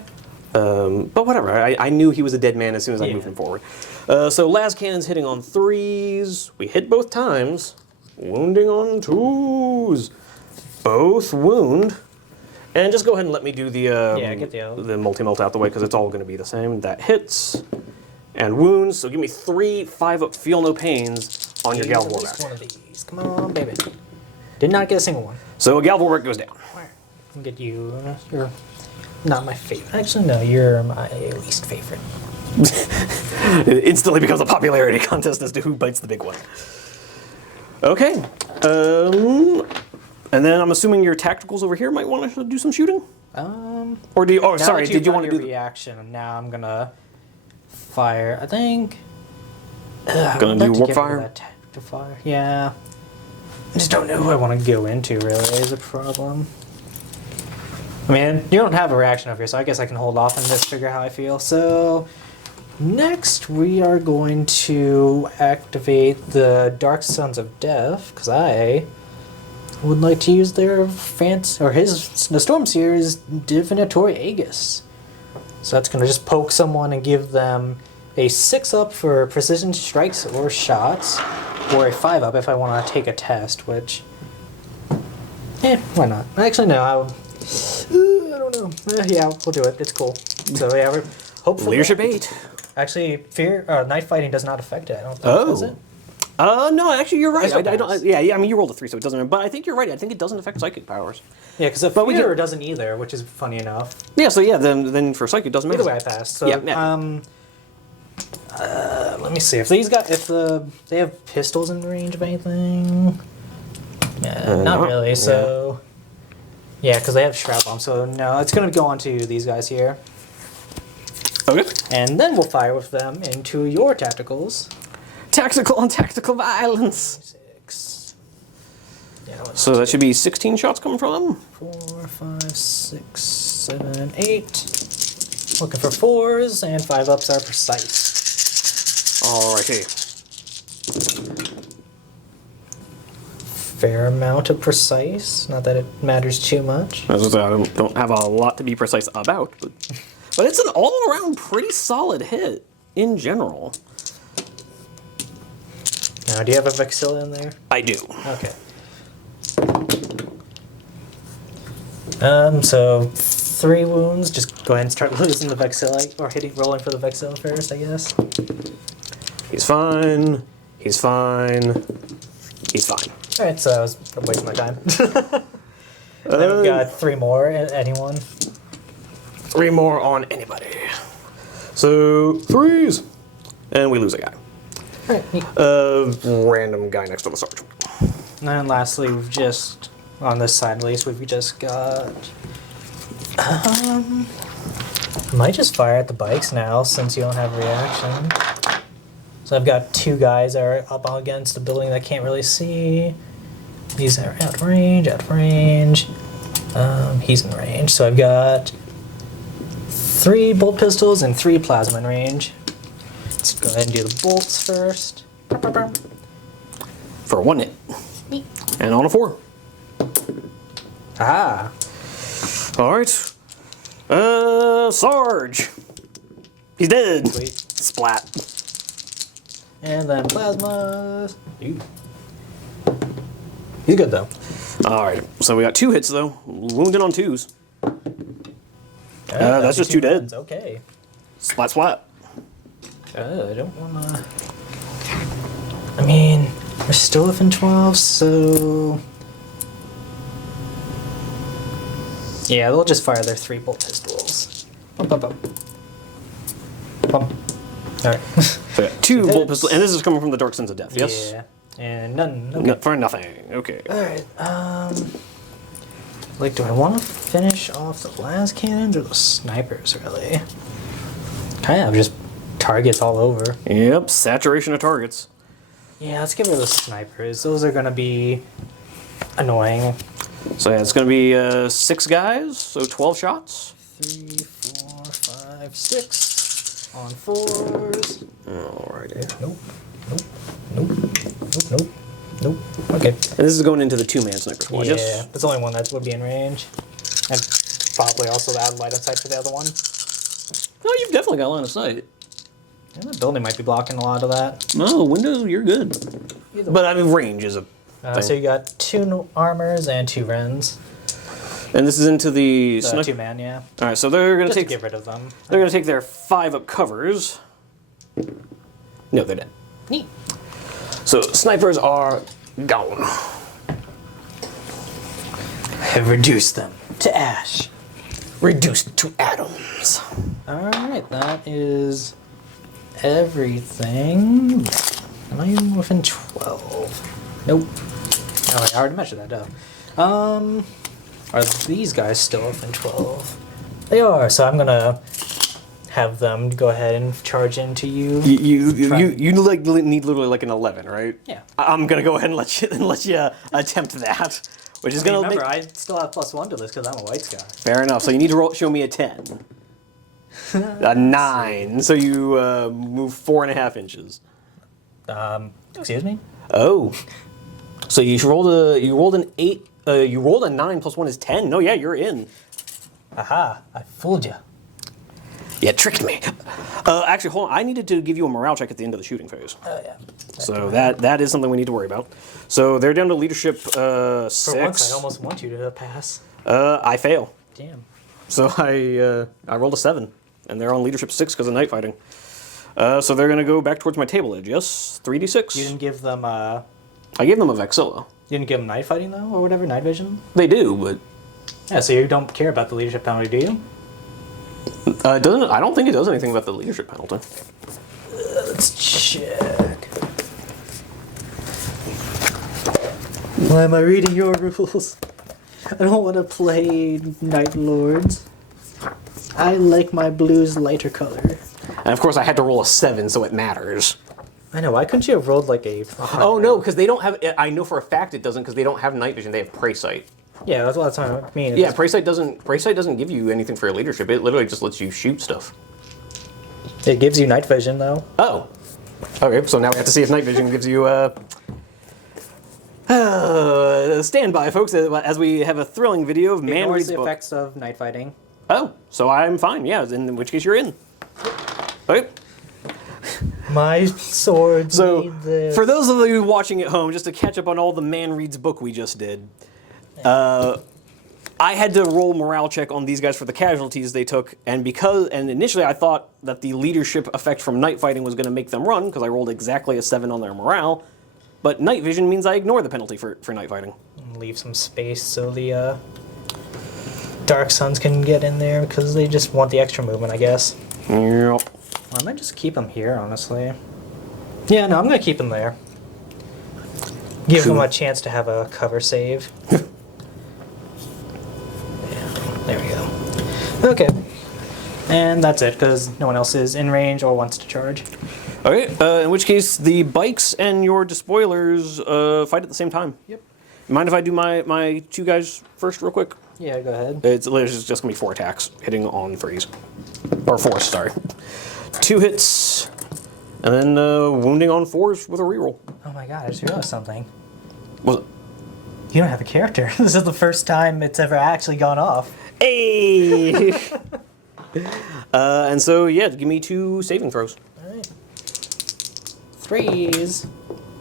But whatever. I knew he was a dead man as soon as I moved him forward. So las cannon's hitting on 3s. We hit both times. Wounding on 2s. Both wound. And just go ahead and let me do the get the multi-melt out the way because it's all going to be the same. That hits. And wounds, so give me 3 5-up feel no pains on your Galvorback. One of these. Come on, baby. Did not get a single one. So Galvorback goes down. I'll get you. You're not my favorite. Actually, no, you're my least favorite. It instantly becomes a popularity contest as to who bites the big one. Okay. And then I'm assuming your tacticals over here might want to do some shooting? Or do you... Oh, sorry, did you want to do... reaction, now I'm going to... fire, I think. Gonna do warp fire? To fire. Yeah. I just don't know who I want to go into, really, is a problem. I mean, you don't have a reaction over here, so I guess I can hold off and just figure how I feel. So, next we are going to activate the Dark Sons of Death, because I would like to use their the Storm Seer's Divinatory Aegis. So that's going to just poke someone and give them a 6-up for precision strikes or shots, or a 5-up if I want to take a test, which... why not? Actually, no, I don't know. Yeah, we'll do it. It's cool. So yeah, we're hopefully... Leadership 8. Actually, Night Fighting does not affect it, I don't think, does it? No, actually, you're right. I I mean, you rolled a 3, so it doesn't... But I think you're right. I think it doesn't affect psychic powers. Yeah, because the Fear doesn't either, which is funny enough. Yeah, so yeah, then for psychic, it doesn't matter. Either way, I passed. So, yeah. Let me see if they have pistols in range of anything. Not really. So Yeah, because they have Shroud Bomb, so no, it's going to go on to these guys here. Okay. And then we'll fire with them into your tacticals. Tactical and tactical violence. 6. Yeah, So that should be 16 shots coming from them. 4, 5, 6, 7, 8. Looking for 4s, and 5 ups are precise. Alrighty. Fair amount of precise. Not that it matters too much. As I said, I don't have a lot to be precise about, but it's an all-around pretty solid hit in general. Now, do you have a Vexilla in there? I do. Okay. So 3 wounds. Just go ahead and start losing the Vexilla, or rolling for the Vexilla first, I guess. He's fine. He's fine. He's fine. All right, so I was wasting my time. Then we've got 3 more. Anyone? 3 more on anybody. So 3s, and we lose a guy. All right, neat. Random guy next to the sergeant. And then lastly, we've just, on this side at least, we've just got... I might just fire at the bikes now since you don't have reaction. So I've got 2 guys that are up against the building that I can't really see. These are out of range, he's in range. So I've got 3 bolt pistols and 3 plasma in range. Let's go ahead and do the bolts first. For 1 hit. And on a 4. Ah. Alright. Sarge. He's dead. Sweet. Splat. And then plasma. Ooh. He's good though. Alright, so we got 2 hits though. Wounded on 2s. That's just 2 dead. Okay. Splat, splat. I don't wanna... I mean, we're still within 12, so... Yeah, they'll just fire their 3 bolt pistols. Bump, bump, bump. Bump. Alright. So yeah, 2 bolt pistols, and this is coming from the Dark Sins of Death, yes? Yeah. And none. Okay. No, for nothing, okay. Alright, like, do I want to finish off the las cannons or the snipers, really? Kind of just targets all over. Yep, saturation of targets. Yeah, let's get rid of the snipers. Those are going to be annoying. So yeah, it's going to be 6 guys, so 12 shots. 3, 4, 5, 6 on 4s. Alrighty. Nope. Nope. Nope. Nope. Nope. Nope. Okay. And this is going into the 2-man sniper squad, Yeah, yes? that's the only one that would be in range. And probably also the light on sight for the other one. No, you've definitely got line of sight. And the building might be blocking a lot of that. No, window, you're good. But I mean, range is a thing. So you got 2 armors and 2 Rens. And this is into the The 2-man, yeah. All right, so they're going to Just take to get rid of them. they're going to take their 5 up covers. No, they're dead. Neat. So snipers are gone. Have reduced them to ash. Reduced to atoms. Alright, that is everything. Am I even within 12? Nope. Oh, I already measured that down. Are these guys still within 12? They are, so I'm gonna have them go ahead and charge into you. You like need literally like an 11, right? Yeah. I'm gonna go ahead and let you attempt that, which is gonna Remember, make... I still have +1 to this because I'm a white sky. Fair enough. So you need to show me a 10, a 9. So you move 4.5 inches. Excuse me? Oh, so you rolled an 8. You rolled a 9 plus 1 is 10. No, yeah, you're in. Aha! I fooled you. Yeah, tricked me. Actually, hold on. I needed to give you a morale check at the end of the shooting phase. Oh yeah. So that is something we need to worry about. So they're down to leadership 6. For once, I almost want you to pass. I fail. Damn. So I rolled a 7, and they're on leadership 6 because of night fighting. So they're gonna go back towards my table edge. Yes, 3d6. You didn't give them I gave them a Vexilla. You didn't give them night fighting though, or whatever, night vision. They do, but Yeah, so you don't care about the leadership penalty, do you? it doesn't. I don't think it does anything about the leadership penalty. Let's check. Why am I reading your rules? I don't want to play Night Lords. I like my blues lighter color. And of course, I had to roll a 7, so it matters. I know. Why couldn't you have rolled like a? Oh no, because they don't have. I know for a fact it doesn't, because they don't have night vision. They have prey sight. Yeah, that's what I mean. Yeah, prey sight doesn't give you anything for your leadership. It literally just lets you shoot stuff. It gives you night vision though. Oh. Okay, so now we have to see if night vision gives you. Stand by, folks, as we have a thrilling video of Man Reads the book. effects of night fighting. Oh, so I'm fine. Yeah, in which case you're in. Okay. My sword. So, for those of you watching at home, just to catch up on all the Man Reads book we just did, I had to roll morale check on these guys for the casualties they took, and initially I thought that the leadership effect from night fighting was going to make them run, because I rolled exactly a 7 on their morale, but night vision means I ignore the penalty for night fighting. Leave some space so the Dark Suns can get in there, because they just want the extra movement, I guess. Yep. I might just keep them here, honestly. Yeah, no, I'm going to keep them there. Give them a chance to have a cover save. Yeah, there we go. Okay. And that's it, because no one else is in range or wants to charge. Okay, in which case the bikes and your despoilers fight at the same time. Yep. Mind if I do my 2 guys first real quick? Yeah, go ahead. It's literally just going to be 4 attacks, hitting on 3s. Or 4s, sorry. 2 hits, and then wounding on 4s with a reroll. Oh my god, I just realized something. Was it? You don't have a character. This is the first time it's ever actually gone off. Hey! And so, yeah, give me 2 saving throws. Alright. 3s.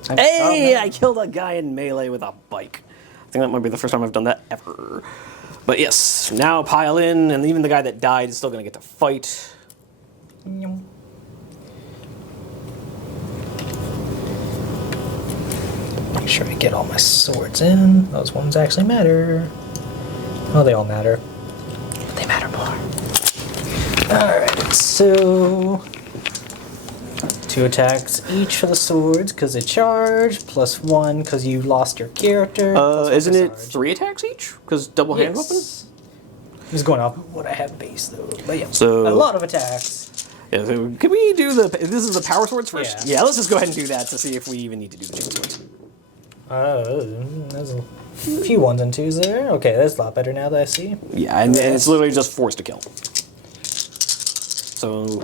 Hey! I killed a guy in melee with a bike. I think that might be the first time I've done that ever. But yes, now pile in, and even the guy that died is still going to get to fight. Make sure I get all my swords in. Those ones actually matter. Oh, they all matter. But they matter more. Alright, so 2 attacks each for the swords because they charge, plus 1 because you lost your character. Isn't it 3 attacks each? Because double hand weapon? It was going off what I have base though. But yeah, so, a lot of attacks. Yeah, so can we do this is the power swords first? Yeah. Yeah, let's just go ahead and do that to see if we even need to do the chain swords. There's a few 1s and 2s there. Okay, that's a lot better now that I see. Yeah, and it's literally just forced to kill. So,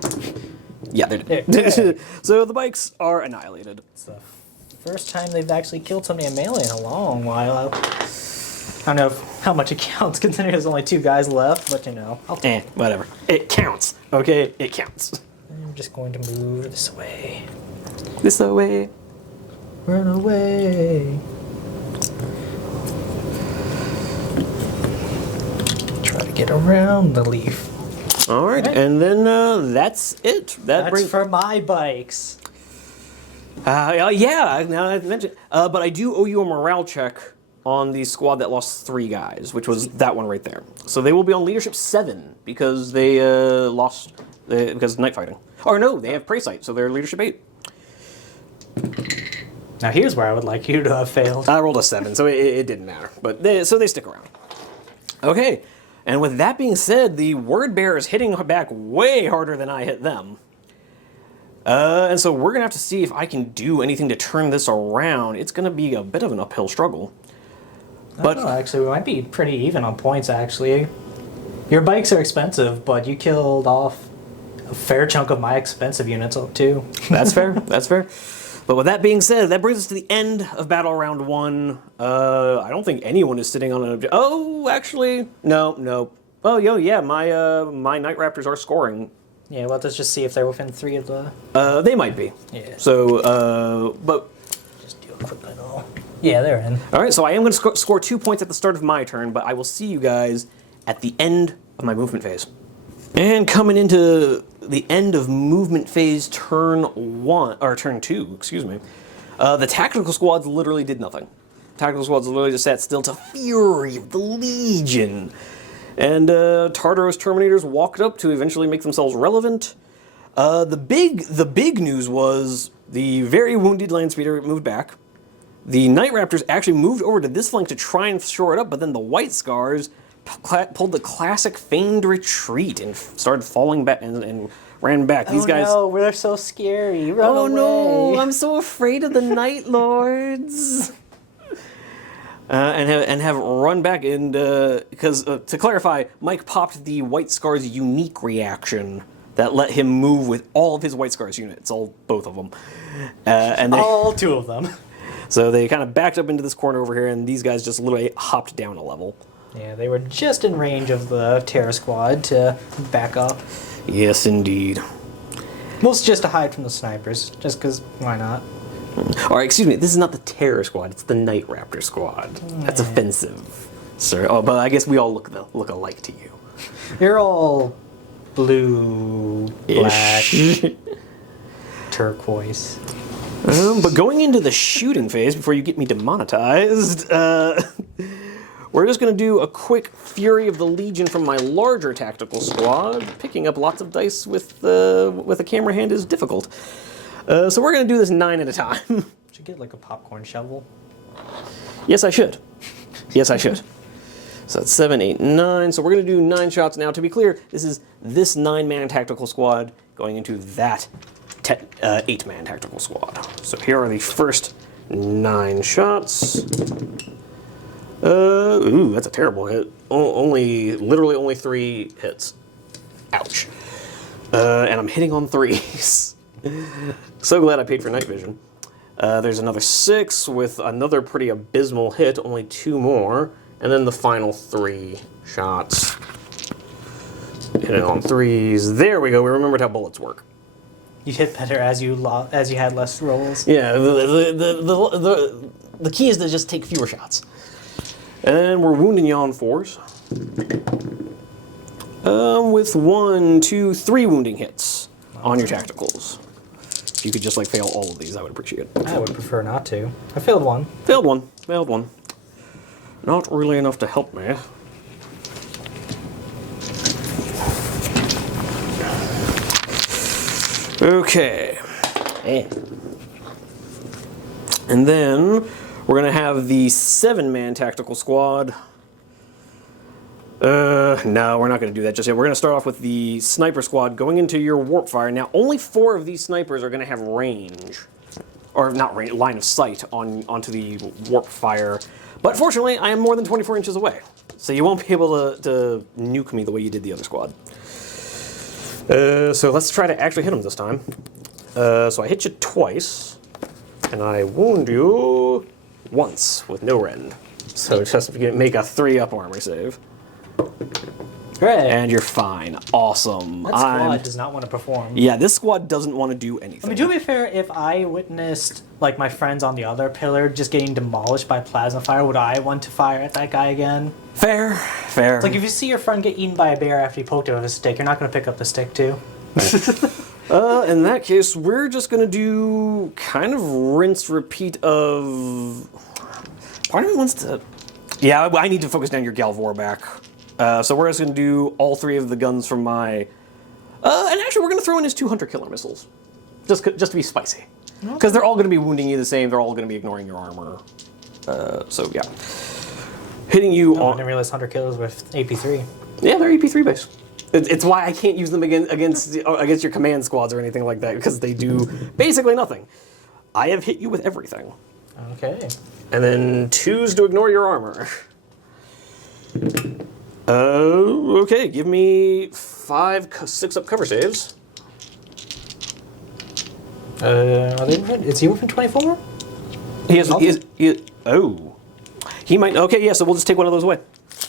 yeah, they're dead. So the bikes are annihilated. It's the first time they've actually killed somebody in melee in a long while. I don't know how much it counts considering there's only 2 guys left, but you know, I'll take it. Whatever. It counts, okay? It counts. I'm just going to move this way. This way. Run away. Try to get around the leaf. All right, and then that's it. That's for my bikes. Yeah, now I've mentioned. But I do owe you a morale check on the squad that lost 3 guys, which was that one right there. So they will be on leadership 7 because they lost because of night fighting. Or no, they have prey sight, so they're leadership 8. Now here's where I would like you to have failed. I rolled a 7, so it didn't matter. But they stick around. Okay, and with that being said, the word bearer is hitting back way harder than I hit them. And so we're gonna have to see if I can do anything to turn this around. It's gonna be a bit of an uphill struggle. But Actually, we might be pretty even on points. Actually, your bikes are expensive, but you killed off a fair chunk of my expensive units too. That's fair. That's fair. But with that being said, that brings us to the end of Battle Round 1. I don't think anyone is sitting on an objective. Oh, actually, no. Oh, yeah, my Night Raptors are scoring. Yeah, well, let's just see if they're within 3 of the... They might be. Yeah. So, but... Just do a quick little... Yeah, they're in. All right, so I am going to score 2 points at the start of my turn, but I will see you guys at the end of my movement phase. And coming into the end of movement phase turn 2, excuse me. The tactical squads literally did nothing. Tactical squads literally just sat still to fury of the Legion. And Tartaros Terminators walked up to eventually make themselves relevant. The big news was the very wounded Landspeeder moved back. The Night Raptors actually moved over to this flank to try and shore it up, but then the White Scars pulled the classic feigned retreat and started falling back and ran back. These guys. Oh no, they're so scary. Run away. No, I'm so afraid of the Night Lords. And have run back, and because to clarify, Mike popped the White Scars unique reaction that let him move with all of his White Scars units, both of them, and all 2 of them. So they kind of backed up into this corner over here, and these guys just literally hopped down a level. Yeah, they were just in range of the Terror Squad to back up. Yes, indeed. Mostly just to hide from the snipers, just because why not? All right, excuse me. This is not the Terror Squad. It's the Night Raptor Squad. That's offensive, sir. Oh, but I guess we all look alike to you. You're all blue, black, turquoise. But going into the shooting phase before you get me demonetized, we're just going to do a quick Fury of the Legion from my larger tactical squad. Picking up lots of dice with a camera hand is difficult. So we're going to do this 9 at a time. Should you get like a popcorn shovel? Yes, I should. Yes, I should. So that's 7, 8, 9. So we're going to do 9 shots. Now, to be clear, this is this 9-man tactical squad going into that 8-man tactical squad. So here are the first 9 shots. Ooh, that's a terrible hit. Literally only 3 hits. Ouch. And I'm hitting on 3s. So glad I paid for night vision. There's another 6 with another pretty abysmal hit, only 2 more, and then the final 3 shots. Hitting on 3s. There we go. We remembered how bullets work. You hit better as you had less rolls. Yeah. The key is to just take fewer shots. And we're wounding you on 4s. With 1, 2, 3 wounding hits on your tacticals. If you could just fail all of these, I would appreciate it. I would prefer not to. I failed 1. Failed one. Not really enough to help me. Okay. And then we're going to have the 7-man tactical squad. No, we're not going to do that just yet. We're going to start off with the sniper squad going into your warp fire. Now, only 4 of these snipers are going to have range. Or not range, line of sight onto the warp fire. But fortunately, I am more than 24 inches away. So you won't be able to nuke me the way you did the other squad. So let's try to actually hit them this time. So I hit you twice. And I wound you once with no rend. So just make a 3-up armor save. Great. And you're fine. Awesome. That squad does not want to perform. Yeah, this squad doesn't want to do anything. I mean, to be fair, if I witnessed my friends on the other pillar just getting demolished by plasma fire, would I want to fire at that guy again? Fair. It's like if you see your friend get eaten by a bear after you poked it with a stick, you're not going to pick up the stick too. In that case, we're just going to do kind of rinse repeat of... Part of me wants to... Yeah, I need to focus down your Galvor back. So we're just going to do all 3 of the guns from my... and actually, we're going to throw in his 2 Hunter Killer missiles. Just to be spicy. Because they're all going to be wounding you the same. They're all going to be ignoring your armor. So, yeah. Hitting you on... I didn't realize Hunter Killers with AP3. Yeah, they're AP3 base. It's why I can't use them against your command squads or anything like that, because they do basically nothing. I have hit you with everything. Okay. And then 2s to ignore your armor. Okay, give me 5 6-up cover saves. Are they is he within 24? He might. Okay, yeah. So we'll just take one of those away.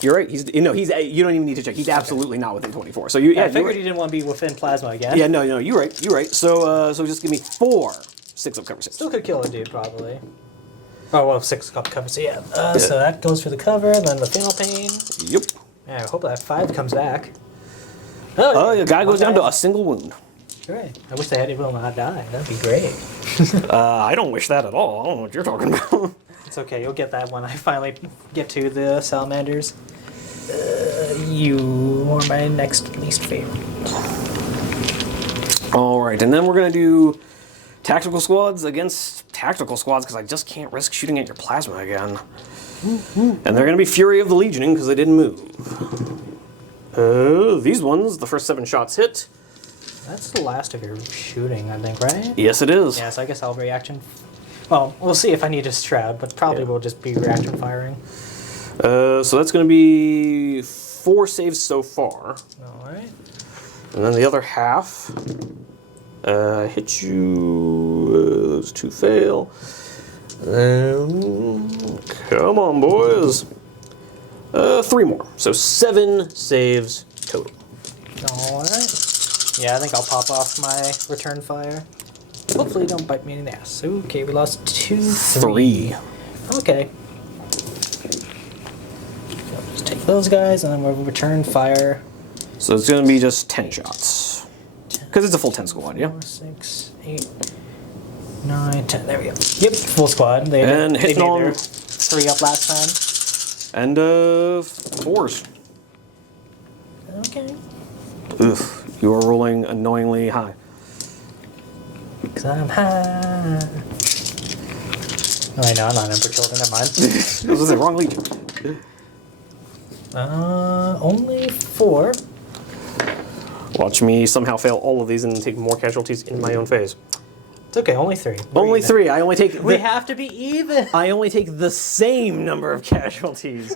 You're right. You don't even need to check. He's absolutely not within 24. So I figured you didn't want to be within plasma again. Yeah, no, you're right. You're right. So just give me 4 6-up cover saves. Still could kill a dude probably. Oh well, 6-up cover. So yeah. So that goes for the cover, then the fatal pain. Yep. Yeah, I hope that 5 comes back. Oh, the guy goes down to a single wound. Great. I wish they had everyone not die. That'd be great. I don't wish that at all. I don't know what you're talking about. It's okay. You'll get that when I finally get to the salamanders. You are my next least favorite. All right, and then we're going to do tactical squads against tactical squads because I just can't risk shooting at your plasma again. And they're going to be Fury of the Legioning because they didn't move. These ones, the first 7 shots hit. That's the last of your shooting, I think, right? Yes, it is. Yeah, so I guess I'll reaction. Well, we'll see if I need a Shroud, but probably will just be reaction firing. So that's going to be 4 saves so far. Alright. And then the other half. Hit you. Those 2 fail. Come on, boys. 3 more. So 7 saves total. Alright. Yeah, I think I'll pop off my return fire. Hopefully don't bite me in the ass. Okay, we lost 2, 3. Okay. So just take those guys and then we'll return fire. So it's going to be just 10 shots. Because it's a full 10 squad, yeah? 4, 6, 8, 9, 10. There we go. Yep, full squad. They hitting made on their 3 up last time. And 4s. Okay. Oof, you are rolling annoyingly high. Because I'm high. Oh, I know, I'm not Emperor Children, never mind. This was the wrong legion. Only 4. Watch me somehow fail all of these and take more casualties in my own phase. It's okay, only 3. Only 3. I only take. We have to be even. I only take the same number of casualties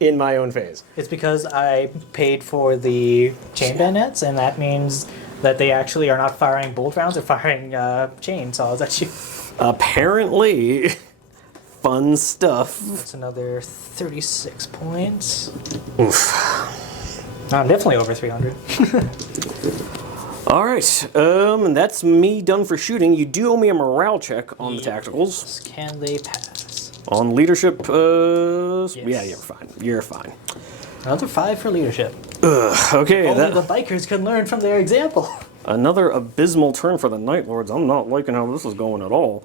in my own phase. It's because I paid for the chain bayonets, and that means that they actually are not firing bolt rounds, they're firing chainsaws at you. Apparently. Fun stuff. That's another 36 points. Oof. I'm definitely over 300. All right, and that's me done for shooting. You do owe me a morale check on the tacticals. Can they pass? On leadership, Yes. yeah, you're fine. You're fine. Another 5 for leadership. Okay, Only the bikers can learn from their example. Another abysmal turn for the Night Lords. I'm not liking how this is going at all.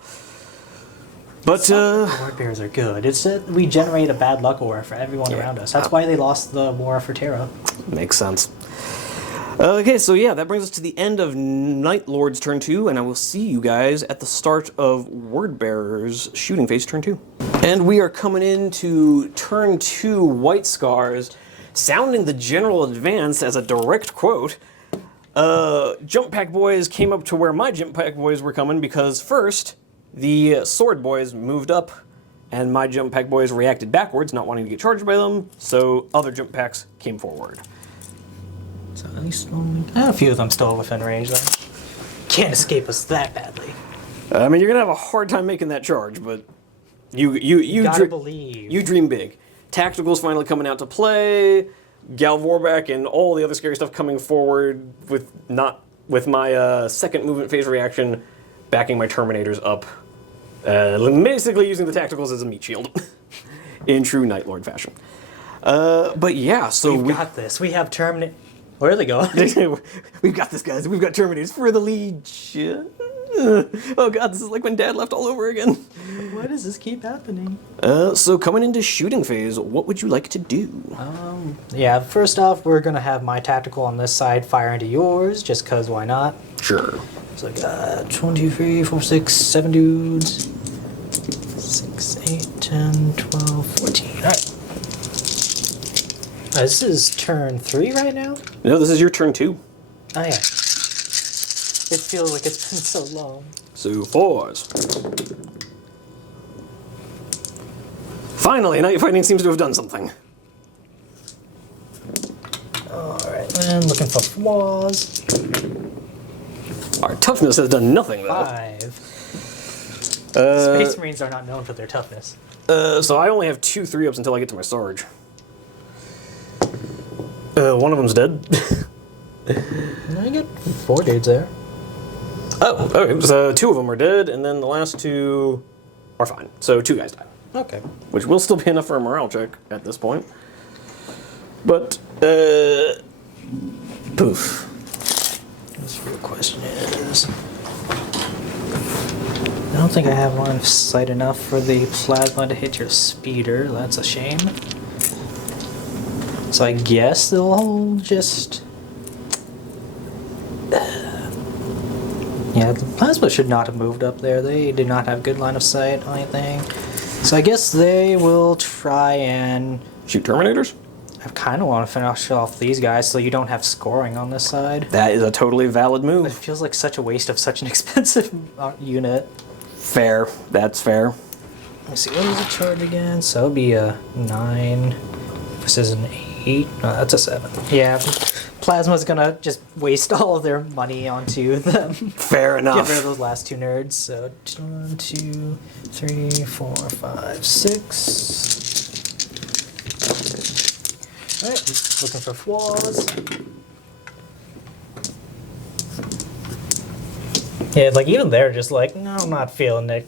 But, Lord Bears are good. It's that we generate a bad luck aura for everyone around us. That's why they lost the War for Terra. Makes sense. Okay, so yeah, that brings us to the end of Night Lord's turn 2, and I will see you guys at the start of Word Bearer's shooting phase turn 2. And we are coming into turn 2 White Scars, sounding the general advance as a direct quote. Jump Pack Boys came up to where my Jump Pack Boys were coming because first, the Sword Boys moved up, and my Jump Pack Boys reacted backwards, not wanting to get charged by them, so other Jump Packs came forward. So at least a few of them still within range, though. Can't escape us that badly. I mean, you're gonna have a hard time making that charge, but you gotta believe. You dream big. Tactical's finally coming out to play. Gal Vorback and all the other scary stuff coming forward with my second movement phase reaction, backing my Terminators up. Basically using the tacticals as a meat shield in true Night Lord fashion. But yeah, so We've got this. We have Terminator. Where are they going? We've got this, guys. We've got Terminators for the Legion. Oh god, this is like when Dad left all over again. Why does this keep happening? So coming into shooting phase, what would you like to do? Yeah, first off, we're going to have my tactical on this side fire into yours, just because why not? Sure. So I got 1, 2, 3, 4, 6, 7 dudes. 6, 8, 10, 12, 14. Alright. This is turn 3 right now? No, this is your turn 2. Oh yeah. It feels like it's been so long. So 4s. Finally, Night Fighting seems to have done something. Alright, and looking for flaws. Our toughness has done nothing, though. 5. Space Marines are not known for their toughness. So I only have 2 3-ups until I get to my Sarge. One of them's dead. I get 4 dudes there. Oh, okay. So 2 of them are dead, and then the last 2 are fine. So 2 guys died. Okay. Which will still be enough for a morale check at this point. But, poof. This real question is... I don't think I have line of sight enough for the plasma to hit your speeder. That's a shame. So I guess they'll just... Yeah, the plasma should not have moved up there. They did not have good line of sight on anything. So I guess they will try and... Shoot Terminators? I kind of want to finish off these guys so you don't have scoring on this side. That is a totally valid It move. feels like such a waste of such an expensive unit. Fair. That's fair. Let me see, what is the charge again? So it'll be a 9. This is an 8. No, that's a 7. Yeah, Plasma's gonna just waste all of their money onto them. Fair enough. Get rid of those last 2 nerds. So 1, 2, 3, 4, 5, 6. Alright, looking for flaws. Yeah, like even they're just like, no, I'm not feeling it.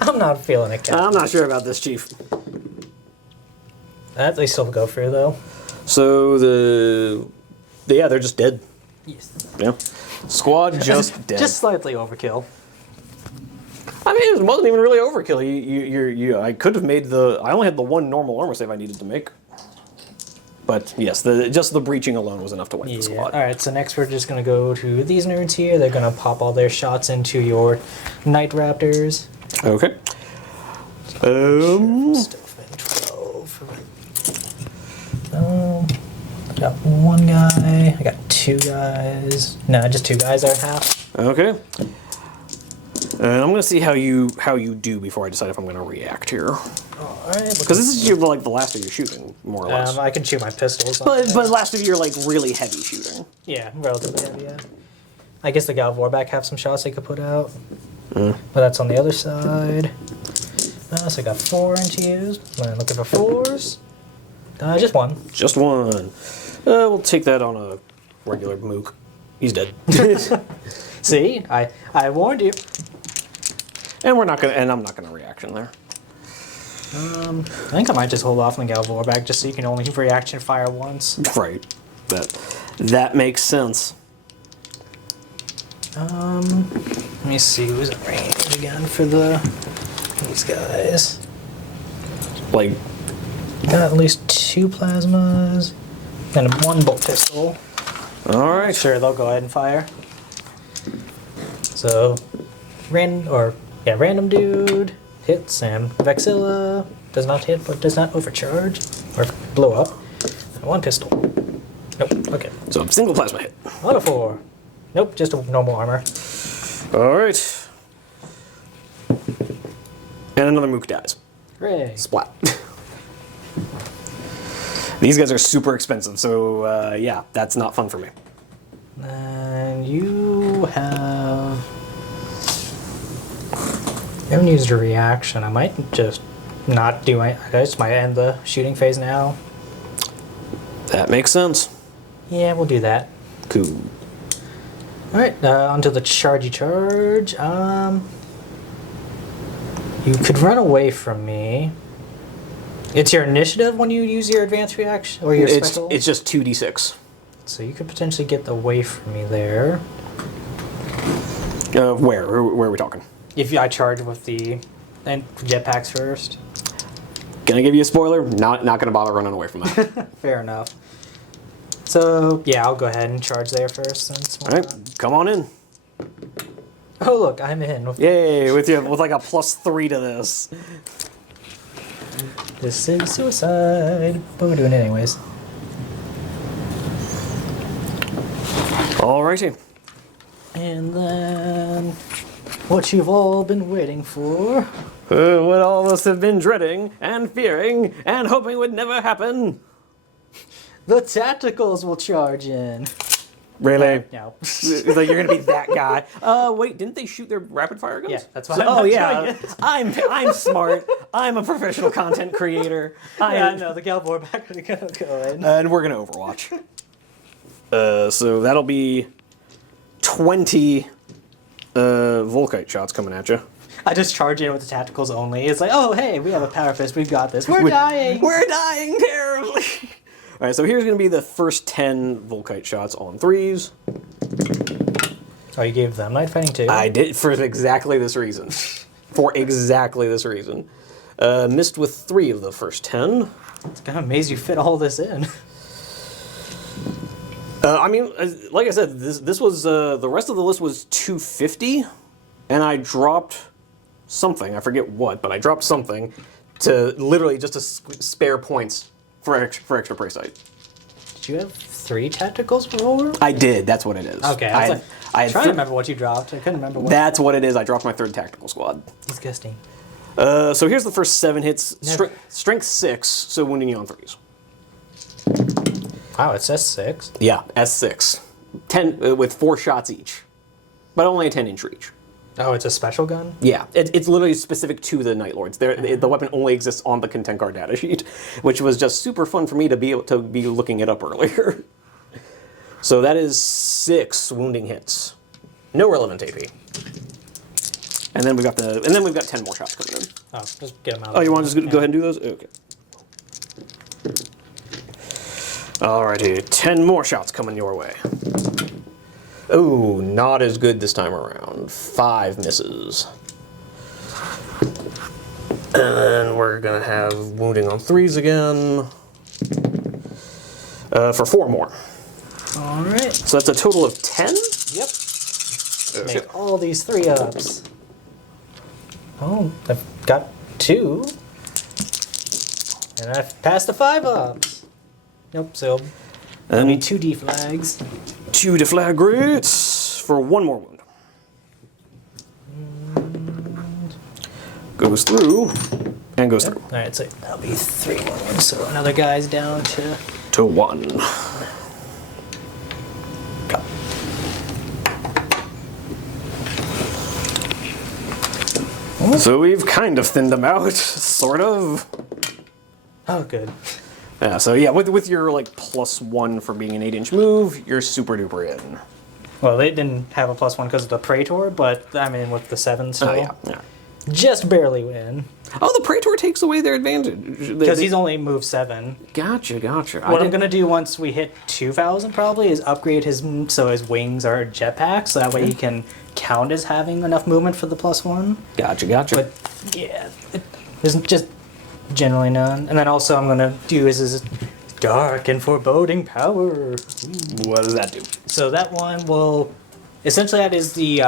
I'm not feeling it, Captain. I'm not sure about this, Chief. That they still go through though. So yeah, they're just dead. Yes. Yeah. Squad just dead. Just slightly overkill. I mean, it wasn't even really overkill. I could have made I only had the 1 normal armor save I needed to make. But yes, just the breaching alone was enough to wipe the squad. Alright, so next we're just going to go to these nerds here. They're going to pop all their shots into your Night Raptors. Okay. Still 12. I got 1 guy. I got 2 guys. No, just 2 guys are half. Okay. And I'm gonna see how you do before I decide if I'm gonna react here. Alright. Because this is like the last of your shooting, more or less. I can shoot my pistols. But last of your like really heavy shooting. Yeah, relatively heavy, yeah. I guess the Gal Vorback have some shots they could put out. But that's on the other side. So I got 4 into use. I'm looking for 4s. Just 1. Just 1. We'll take that on a regular mook. He's dead. See, I warned you. And I'm not gonna reaction there. I think I might just hold off on the Gal Vorback just so you can only reaction fire once. Right. That makes sense. Let me see who's in range again for these guys. Like, Got at least 2 plasmas and 1 bolt pistol. all right. Sure, they'll go ahead and fire. So, random dude hits and Vexilla does not hit but does not overcharge or blow up. And 1 pistol. Nope. Okay. So single plasma hit. 1 of 4. Nope, just a normal armor. All right. And another mook dies. Hooray. Splat. These guys are super expensive, so yeah, that's not fun for me. And you haven't used a reaction. I might just not do it. I just might end the shooting phase now. That makes sense. Yeah, we'll do that. Cool. Alright, onto the chargey charge. You could run away from me. It's your initiative when you use your advanced reaction or your special. It's just 2d6. So you could potentially get away from me there. Where are we talking? If I charge with the jetpacks first. Gonna give you a spoiler. Not gonna bother running away from that. Fair enough. So yeah, I'll go ahead and charge there first. Since All right, come on in. Oh look, I'm in. Yay! With like a +3 to this. This is suicide, but we're doing it anyways. Alrighty. And then what you've all been waiting for. What all of us have been dreading and fearing and hoping would never happen. The tacticals will charge in. Really? No. Like you're gonna be that guy. Wait, didn't they shoot their rapid fire guns? Yeah, that's why. Oh yeah, I'm smart. I'm a professional content creator. Yeah, no, the Gal Vorback are gonna go in. And we're gonna Overwatch. So that'll be 20 Volkite shots coming at you. I just charge in with the tacticals only. It's like, oh hey, we have a power fist, we've got this. We're dying. We're dying terribly. All right, so here's going to be the first 10 Volkite shots on 3s. Oh, you gave them night fighting too? I did for exactly this reason. For exactly this reason. Missed with 3 of the first 10. It's kind of amazed you fit all this in. I mean, like I said, this was the rest of the list was 250, and I dropped something. I forget what, but I dropped something to literally just to spare points for extra prey sight. Did you have 3 tacticals before? I did. That's what it is. Okay, I was trying to remember what you dropped. I couldn't remember what. That's what it is. I dropped my 3rd tactical squad. Disgusting. So here's the first 7 hits. Strength 6, so wounding you on 3s. Wow, it says 6. Yeah, S6. 10 with 4 shots each, but only a 10-inch reach. Oh, it's a special gun? Yeah, it's literally specific to the Night Lords. The weapon only exists on the content card data sheet, which was just super fun for me to be able to be looking it up earlier. So that is 6 wounding hits. No relevant AP. And then we've got 10 more shots coming in. Oh, just get them out. Oh, you want to just go ahead and do those? Okay. Alrighty, 10 more shots coming your way. Oh, not as good this time around. 5 misses. And we're gonna have wounding on 3s again. For 4 more. Alright. So that's a total of 10? Yep. Okay. Make all these 3-ups. Oh, I've got 2. And I've passed the 5-ups. Nope, so I need 2 deflags. 2 deflagrates for 1 more wound. Goes through and goes through. Alright, so that'll be 3 more wounds. So another guy's down to 1. So we've kind of thinned them out, sort of. Oh, good. Yeah, so yeah, with your like +1 for being an 8-inch move, you're super duper in. Well, they didn't have a +1 because of the Praetor, but I mean with the 7 still. Oh yeah. Just barely win. Oh, the Praetor takes away their advantage. Because he's only moved 7. Gotcha. What I'm going to do once we hit 2,000 probably is upgrade his so his wings are jetpacks, so that way he can count as having enough movement for the +1. Gotcha. But yeah, there's just generally none. And then also I'm going to do his dark and foreboding power. What does that do? So that one will essentially that is the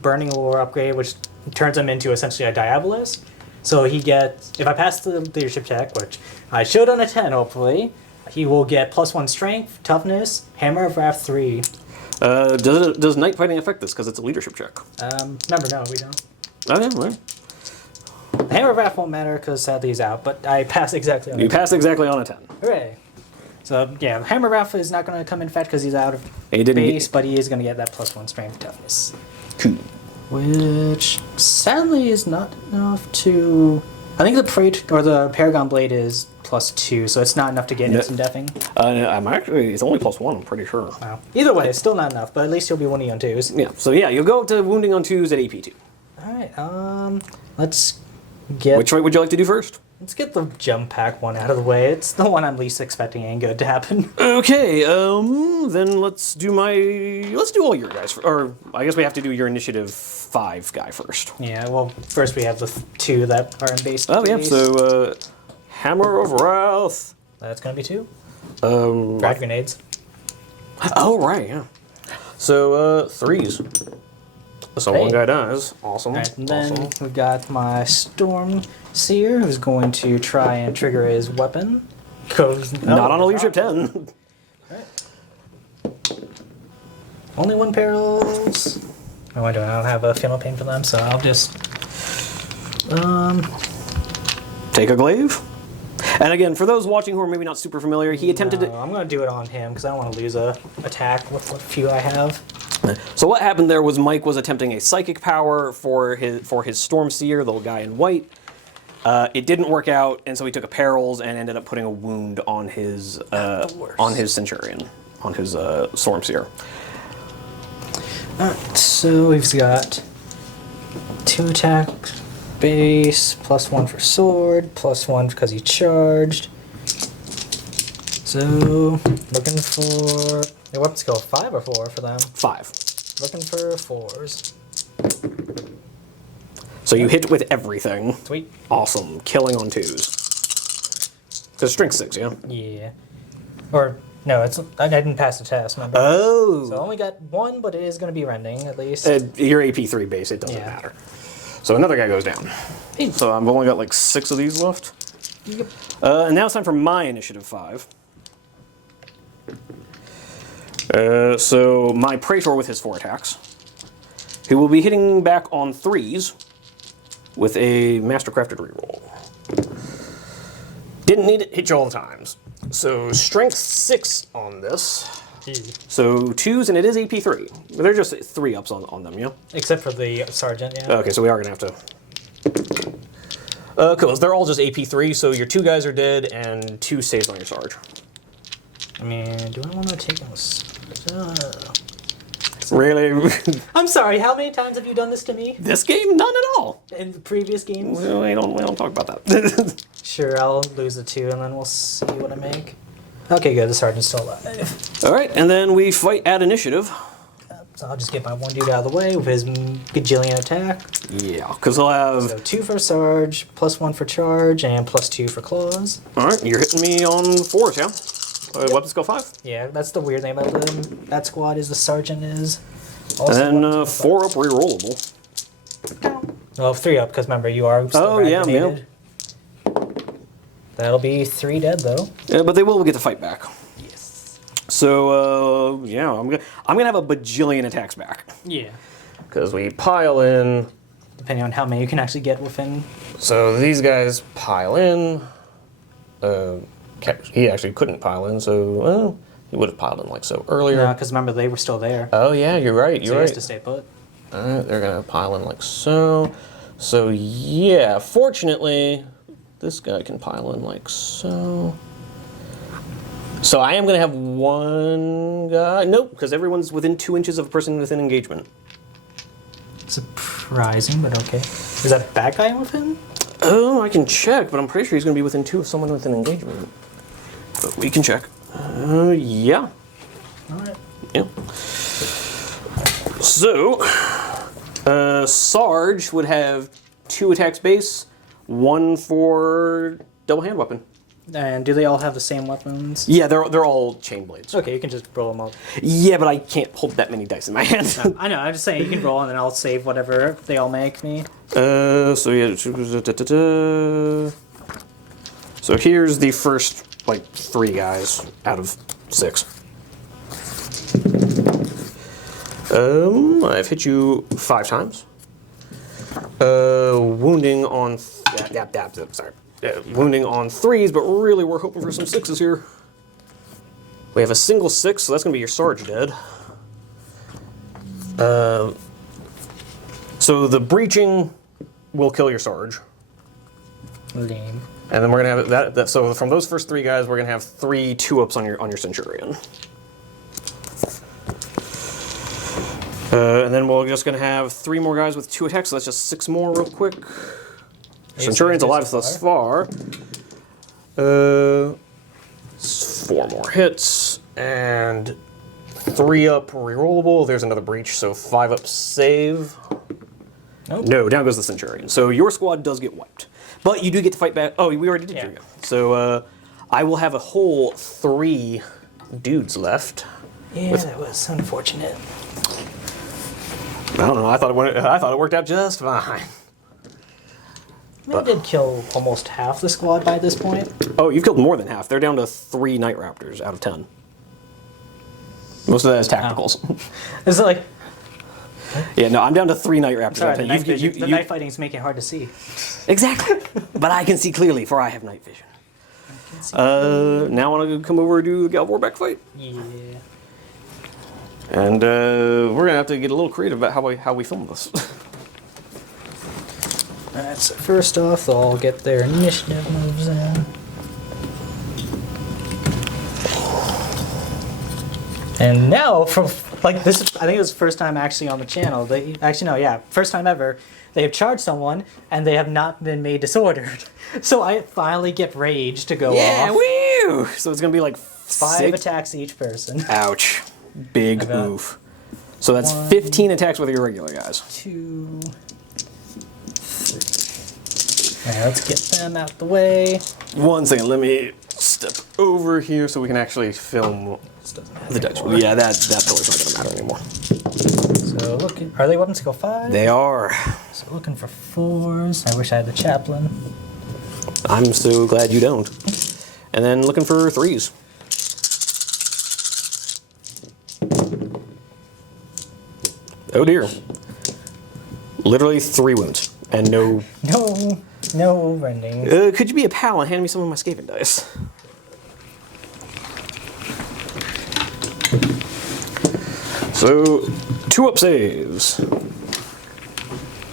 burning lore upgrade, which turns him into essentially a Diabolus. So he gets, if I pass the leadership check, which I should on a 10 hopefully, he will get +1 strength, toughness, Hammer of Wrath 3. Does night fighting affect this because it's a leadership check? Remember, no, we don't. Oh yeah, right. The Hammer of Wrath won't matter because sadly he's out, but I passed exactly on You a 10. passed exactly on a 10. Hooray. So yeah, Hammer of Wrath is not going to come in effect because he's out of He didn't base, but he is going to get that +1 strength, toughness. Cool. Which sadly is not enough to. I think the Paragon Blade is +2, so it's not enough to get instant deafing. It's only +1. I'm pretty sure. Wow. Either way, it's still not enough, but at least you'll be wounding on 2s. Yeah. So yeah, you'll go up to wounding on 2s at AP2. All right. Let's get. Which fight would you like to do first? Let's get the jump pack one out of the way. It's the one I'm least expecting ain't good to happen. Okay, then let's do all your guys, or I guess we have to do your initiative 5 guy first. Yeah. Well, first we have the 2 that are in base. Oh yeah, so Hammer of Wrath. That's gonna be 2. Um, Frag grenades. Oh right, yeah. So 3s. So Hey. one guy dies. Awesome. All right, and then awesome. we've got my Storm Seer, who's going to try and trigger his weapon. Not on a leadership 10. Only 1 perils. Oh, I don't have a Final Pain for them, so I'll just Take a glaive. And again, for those watching who are maybe not super familiar, he attempted to. I'm going to do it on him because I don't want to lose a attack with what few I have. So what happened there was Mike was attempting a psychic power for his Storm Seer, the little guy in white. It didn't work out, and so he took a perils and ended up putting a wound on his Centurion, on his Storm Seer. Alright, so we've got 2 attack base, +1 for sword, +1 because he charged. So looking for a weapon skill 5 or 4 for them. 5. Looking for 4s. So you hit with everything. Sweet. Awesome. Killing on 2s. Because strength 6, yeah? Yeah. Or No, I didn't pass the test, remember? Oh. So I only got one, but it is going to be rending, at least. You're AP3 base, it doesn't matter. So another guy goes down. So I've only got like 6 of these left. Yep. And now it's time for my initiative 5. So my Praetor with his 4 attacks. He will be hitting back on 3s with a Mastercrafted reroll. Didn't need it, hit you all the times. So strength 6 on this. So 2s, and it is AP3. But they're just 3 ups on them, yeah? Except for the sergeant, yeah. Okay, so we are going to have to... cool, they're all just AP3, so your 2 guys are dead, and 2 saves on your Sarge. I mean, do I want to take him? Really? I'm sorry, how many times have you done this to me? This game? None at all. In the previous games? We don't talk about that. Sure, I'll lose the 2 and then we'll see what I make. Okay, good, the sergeant's still alive. Alright, and then we fight at initiative. So I'll just get my one dude out of the way with his gajillion attack. Yeah, because he'll have... So 2 for Sarge, +1 for charge, and +2 for claws. Alright, you're hitting me on 4s, yeah? Weapon skill 5? Yeah, that's the weird thing about that squad is the sergeant is. And then 4 up rerollable. Well, 3 up, because remember, you are still grenaded. That'll be 3 dead, though. Yeah, but they will get to fight back. Yes. So, yeah, I'm gonna have a bajillion attacks back. Yeah. Because we pile in... Depending on how many you can actually get within. So these guys pile in. He actually couldn't pile in, so, well, he would have piled in like so earlier. No, because remember, they were still there. Oh, yeah, you're right, So he has to stay put. Alright, they're gonna pile in like so. So, yeah, fortunately, this guy can pile in like so. So I am gonna have 1 guy. Nope, because everyone's within 2 inches of a person within engagement. Surprising, but okay. Is that a bad guy with him? Oh, I can check, but I'm pretty sure he's gonna be within 2 of someone within engagement. But we can check. Yeah. Alright. Yeah. So, Sarge would have 2 attacks base, 1 for double hand weapon. And do they all have the same weapons? Yeah, they're all chain blades. Okay, you can just roll them all. Yeah, but I can't hold that many dice in my hand. No, I know, I'm just saying you can roll and then I'll save whatever they all make me. So yeah. So here's the first, like, 3 guys out of 6. I've hit you 5 times. Wounding on... sorry. Wounding on 3s, but really we're hoping for some 6s here. We have a single 6, so that's going to be your Sarge dead. So the breaching will kill your Sarge. Lame. And then we're going to have that. So from those first 3 guys, we're going to have 3 2-ups on your Centurion. And then we're just going to have 3 more guys with 2 attacks, so that's just 6 more real quick. Centurion's alive thus far. 4 more hits, and 3 up rerollable. There's another breach, so 5 up save. Nope. No, down goes the Centurion. So your squad does get wiped. But you do get to fight back. Oh, we already did your go. So I will have a whole 3 dudes left. Yeah, that was unfortunate. I don't know. I thought it worked out just fine. I did kill almost half the squad by this point. Oh, you've killed more than half. They're down to 3 Night Raptors out of 10. Most of that is tacticals. It's like... Yeah, no, I'm down to 3 Night Raptors Sorry, out of 10. the night fighting is making it hard to see. Exactly. But I can see clearly, for I have night vision. Now I want to come over and do the Galvor back fight. Yeah. And we're going to have to get a little creative about how we film this. Alright, so first off, they'll all get their initiative moves in. And now, from like this, I think it was the first time actually on the channel. First time ever. They have charged someone, and they have not been made disordered. So I finally get rage to go off. Yeah, woo! So it's going to be like 5 attacks each person. Ouch. Big oof. So that's 1, 15 attacks with your regular guys. 2, 3. Alright, let's get them out the way. One second, let me step over here so we can actually film the dice. Yeah, that pillar's not gonna matter anymore. So are they weapon skill 5? They are. So looking for 4s. I wish I had the chaplain. I'm so glad you don't. And then looking for 3s. Oh dear. Literally 3 wounds. And no... No rending. Could you be a pal and hand me some of my Skaven dice? So, 2 up saves.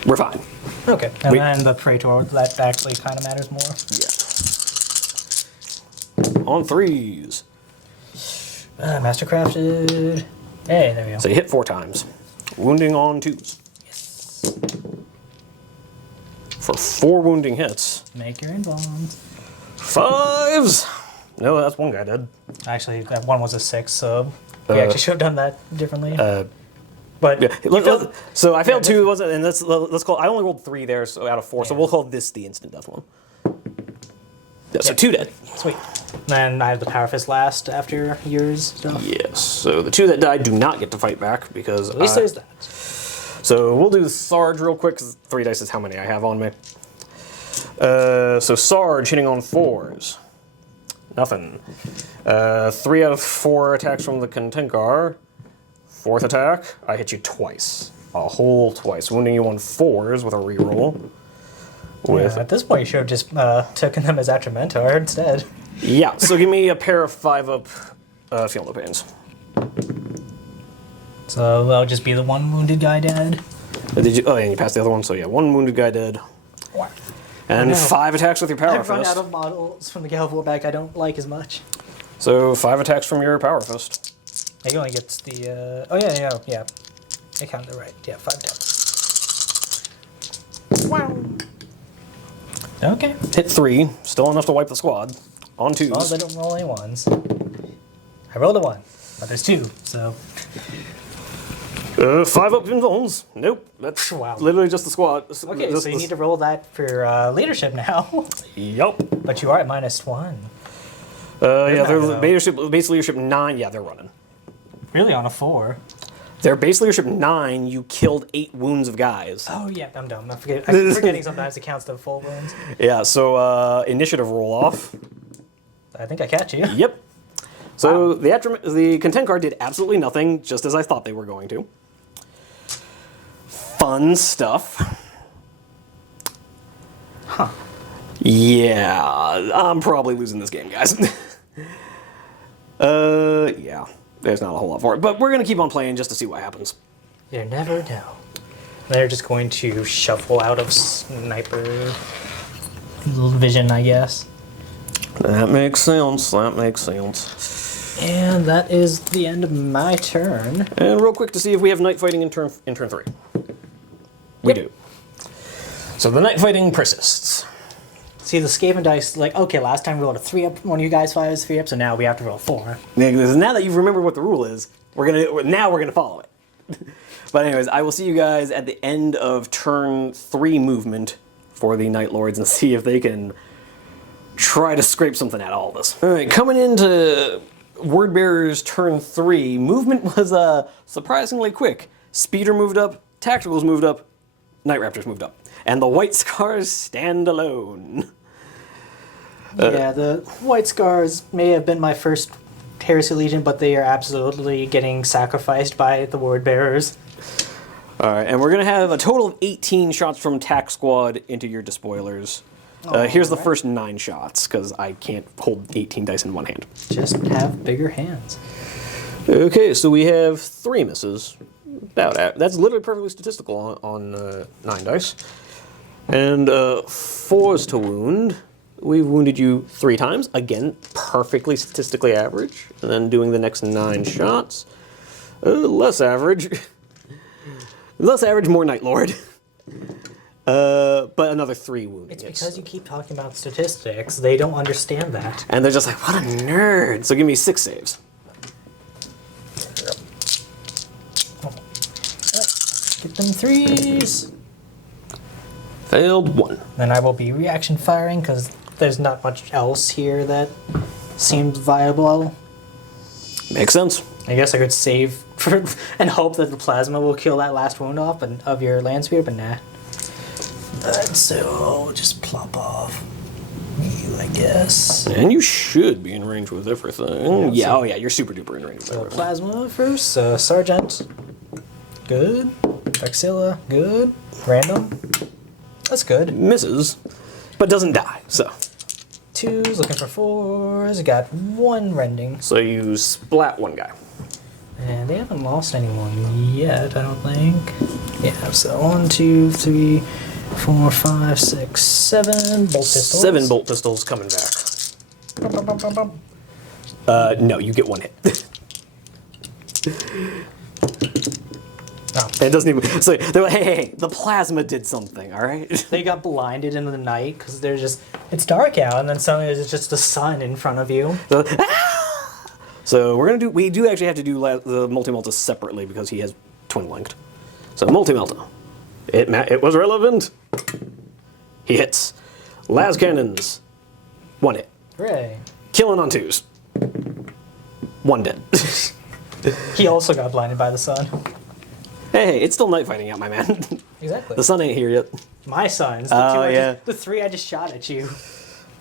We're fine. Okay. And then the Praetor, that actually kind of matters more. Yeah. On 3s. Mastercrafted. Hey, there we go. So you hit 4 times. Wounding on 2s. Yes. For 4 wounding hits. Make your invulns. 5s! No, that's one guy dead. Actually, that one was a 6, so we actually should have done that differently. But yeah, so I failed 2, wasn't? And let's call. I only rolled 3 there, so out of 4. Yeah. So we'll call this the instant death one. Yeah, so 2 dead. Sweet. Then I have the Power Fist last after yours stuff. Yes. So the 2 that died do not get to fight back because at least there's that. So we'll do the Sarge real quick because 3 dice is how many I have on me. So Sarge hitting on 4s. Nothing. 3 out of 4 attacks from the Contenkar. 4th attack, I hit you twice. A whole twice. Wounding you on 4s with a reroll. At this point, you should have just taken them as Atramentar instead. Yeah, so give me a pair of 5-up Feel No Pains. So that'll just be the 1 wounded guy dead. Did you? Oh, yeah, and you passed the other one, so yeah, 1 wounded guy dead. Wow. And 5 attacks with your Power I've Fist. run out of models from the Galvor back I don't like as much. So 5 attacks from your Power Fist. He only gets the, oh yeah. I counted it right. Yeah, 5 attacks. Wow. Okay. Hit 3, still enough to wipe the squad. On 2s. Well, they don't roll any 1s. I rolled a 1, but there's 2, so. 5 up invulns. Nope. That's literally just the squad. Okay, so you need to roll that for leadership now. Yup. But you are at -1. Yeah, they're base leadership 9. Yeah, they're running. Really, on a 4? Their base leadership 9, you killed 8 wounds of guys. Oh, yeah, I'm dumb. I'm forgetting sometimes it counts the full wounds. Yeah, so initiative roll off. I think I catch you. Yep. So the Contenkar did absolutely nothing, just as I thought they were going to. Fun stuff. Huh. Yeah, I'm probably losing this game, guys. Yeah. There's not a whole lot for it, but we're going to keep on playing just to see what happens. You never know. They're just going to shuffle out of sniper vision, I guess. That makes sense. That makes sense. And that is the end of my turn. And real quick to see if we have night fighting in turn 3. We do. So the night fighting persists. See, the Skaven dice, like, okay, last time we rolled a 3-up, one of you guys 5 is 3-up, so now we have to roll 4. Now that you've remembered what the rule is, we're gonna follow it. But anyways, I will see you guys at the end of turn 3 movement for the Night Lords and see if they can try to scrape something out of all this. All right, coming into Wordbearer's turn 3, movement was surprisingly quick. Speeder moved up, Tacticals moved up, Night Raptors moved up. And the White Scars stand alone. Yeah, the White Scars may have been my first Heresy Legion, but they are absolutely getting sacrificed by the Word Bearers. Alright, and we're going to have a total of 18 shots from Tac Squad into your despoilers. Here's the first 9 shots, because I can't hold 18 dice in one hand. Just have bigger hands. Okay, so we have 3 misses. That's literally perfectly statistical on 9 dice. And 4s to wound. We've wounded you 3 times. Again, perfectly statistically average. And then doing the next 9 shots. Less average. Less average, more Night Lord. But another 3 wounded. It's because you keep talking about statistics. They don't understand that. And they're just like, what a nerd. So give me 6 saves. Get them 3s. Failed 1. Then I will be reaction firing because there's not much else here that seemed viable. Makes sense. I guess I could save for, and hope that the plasma will kill that last wound off of your land spear, but nah. So just plop off you, I guess. And you should be in range with everything. Yeah, so- oh yeah, you're super duper in range with So everything. plasma first. Sergeant, good. Vexilla, good. Random, that's good. Misses, but doesn't die, so. 2s, looking for 4s. Got 1 rending. So you splat one guy. And they haven't lost anyone yet, I don't think. Yeah, so 1, 2, 3, 4, 5, 6, 7 bolt pistols. 7 bolt pistols coming back. Bum, bum, bum, bum, bum. No, you get 1 hit. Oh. It doesn't even. So they're like, hey, the plasma did something, all right? They got blinded in the night because they're just, it's dark out, and then suddenly there's just the sun in front of you. So, so we're gonna do. We do actually have to do the multi-melta separately because he has twin linked. So multi-melta. It was relevant. He hits. Las cannons. 1 hit. Hooray. Killing on 2s. 1 dead. He also got blinded by the sun. Hey, it's still night fighting out, my man. Exactly. The sun ain't here yet. My sons. Oh, yeah. The 3 I just shot at you.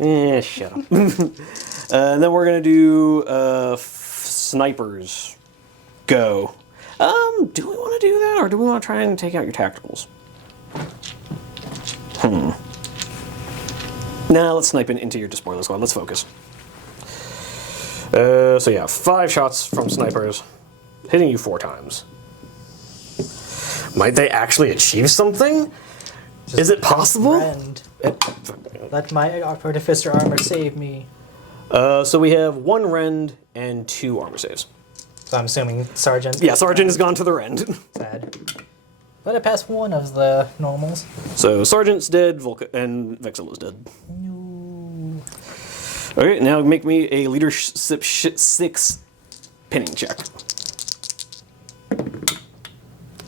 Eh, shut up. And then we're gonna do snipers. Go. Do we want to do that, or do we want to try and take out your tacticals? Nah, let's snipe into your despoiler squad. Let's focus. So yeah, 5 shots from snipers, hitting you 4 times. Might they actually achieve something? Is it possible? Friend. Let my artificer armor save me. So we have 1 rend and 2 armor saves. So I'm assuming Sergeant. Yeah, Sergeant has gone to the rend. Sad. But I passed 1 of the normals. So Sergeant's dead, and Vexilla's dead. No. Okay, now make me a leadership 6 pinning check.